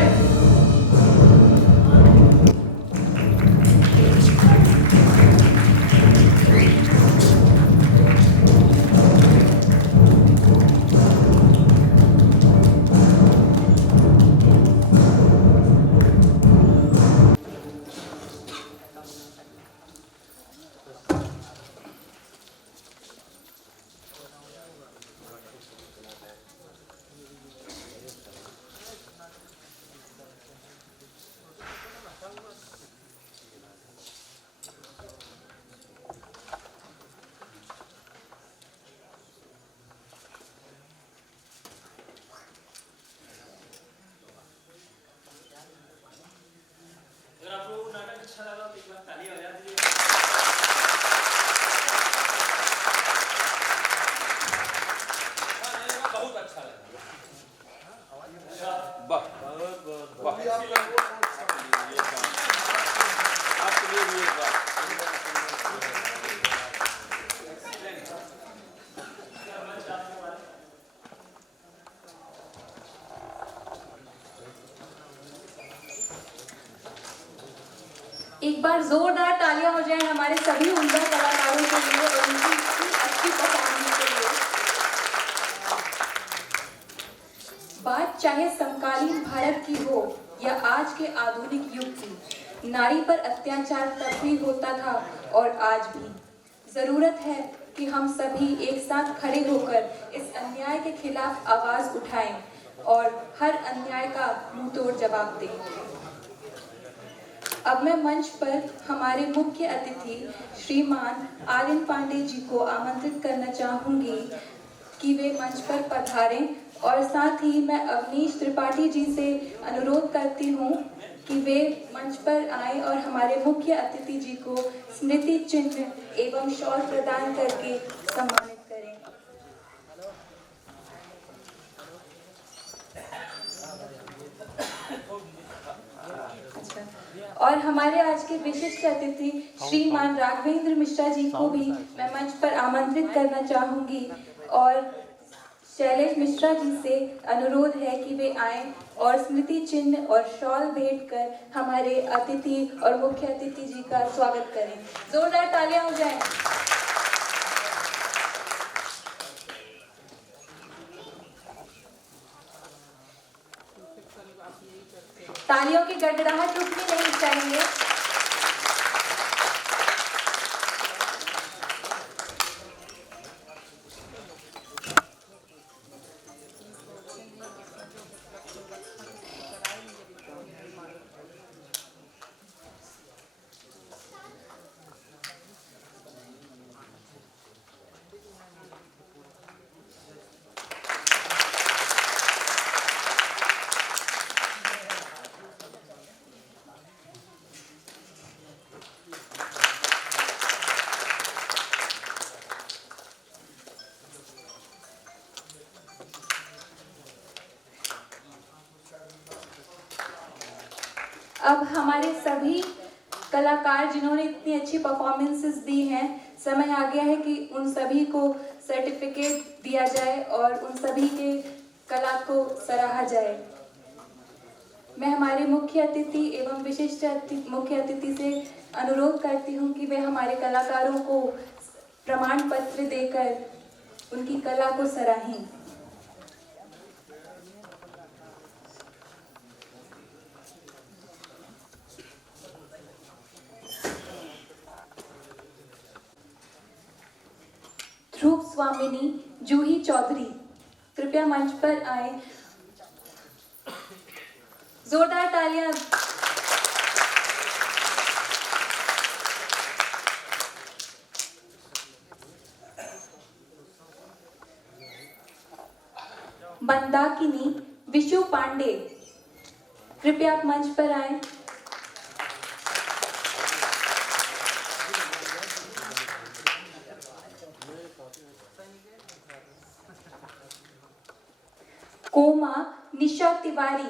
एक बार जोरदार तालियां हो जाएं हमारे सभी उम्दा कलाकारों के लिए और उनकी इतनी अच्छी परफॉर्मेंस के लिए। बात चाहे समकालीन भारत की हो या आज के आधुनिक युग की, नारी पर अत्याचार तब भी होता था और आज भी। जरूरत है कि हम सभी एक साथ खड़े होकर इस अन्याय के खिलाफ आवाज उठाएं और हर अन्याय का मुंहतोड़ जवाब दें। अब मैं मंच पर हमारे मुख्य अतिथि श्रीमान आर्यन पांडे जी को आमंत्रित करना चाहूंगी कि वे मंच पर पधारें और साथ ही मैं अवनीश त्रिपाठी जी से अनुरोध करती हूं कि वे मंच पर आएं और हमारे मुख्य अतिथि जी को स्मृति चिन्ह एवं शॉल प्रदान करके सम्मानित करें। और हमारे आज के विशिष्ट अतिथि श्रीमान राघवेंद्र मिश्रा जी को भी मैं मंच पर आमंत्रित करना चाहूंगी और शैलेश मिश्रा जी से अनुरोध है कि वे आएं और स्मृति चिन्ह और शॉल भेंट कर हमारे अतिथि और मुख्य अतिथि जी का स्वागत करें। जोरदार तालियां हो जाएं। तालियों की गड़गड़ाहट रुकनी नहीं चाहिए। अब हमारे सभी कलाकार जिन्होंने इतनी अच्छी परफॉर्मेंसेस दी हैं, समय आ गया है कि उन सभी को सर्टिफिकेट दिया जाए और उन सभी के कला को सराहा जाए। मैं हमारे मुख्य अतिथि एवं विशिष्ट मुख्य अतिथि से अनुरोध करती हूं कि वे हमारे कलाकारों को प्रमाण पत्र देकर उनकी कला को सराहें। ध्रुव स्वामिनी जूही चौधरी कृपया मंच पर आए। जोरदार तालियां। मंदाकिनी विशु पांडे कृपया आप मंच पर आए। कोमा निशा तिवारी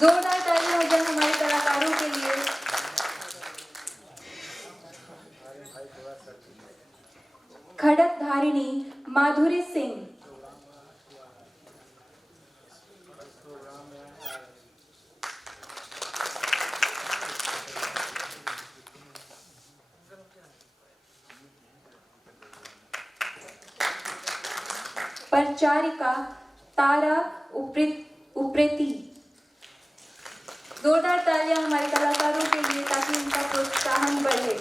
जोरदार तालियां हो जाए हमारे कलाकारों के लिए। खड़क धारिणी माधुरी सिंह परिचारिका तारा उप्रेती जोरदार तालियां हमारे कलाकारों के लिए ताकि उनका प्रोत्साहन बढ़े।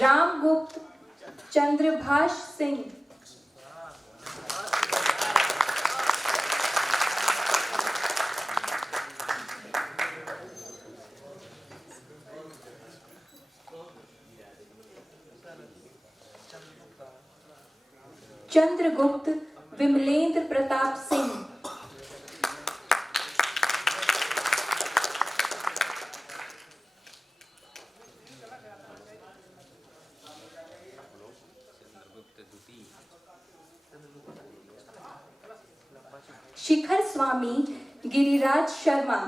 रामगुप्त चंद्रभाष सिंह चंद्रगुप्त विमलेंद्र प्रताप सिंह शिखर स्वामी गिरिराज शर्मा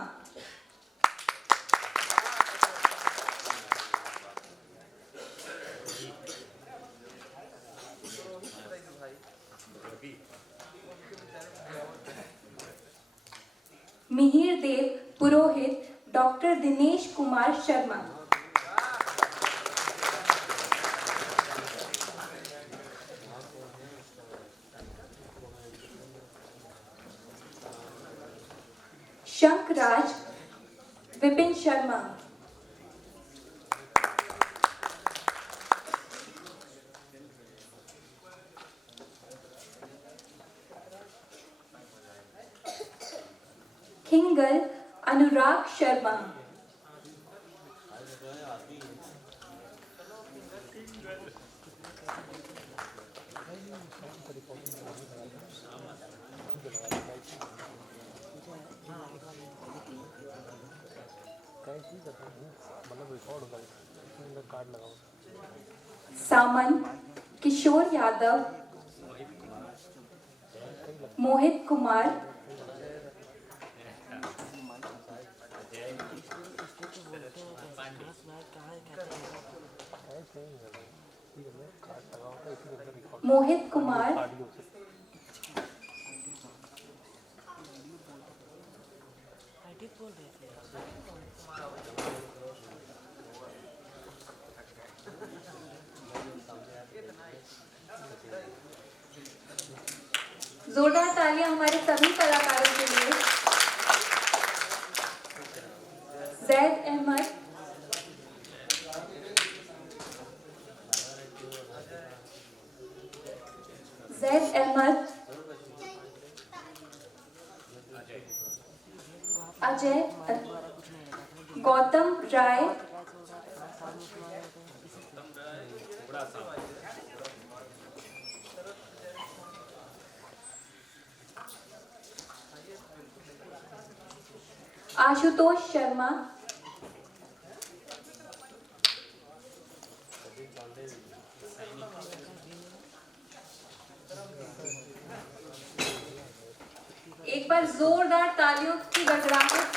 मिहिर देव पुरोहित डॉक्टर दिनेश कुमार शर्मा शंकराज विपिन शर्मा खिंगल अनुराग शर्मा सामन किशोर यादव मोहित कुमार मोहित कुमार, जोरदार तालियां हमारे सभी कलाकारों के लिए। जैद अहमद, जैद अहमद, अजय, गौतम राय, आशुतोष शर्मा, एक बार जोरदार तालियों की गड़गड़ाहट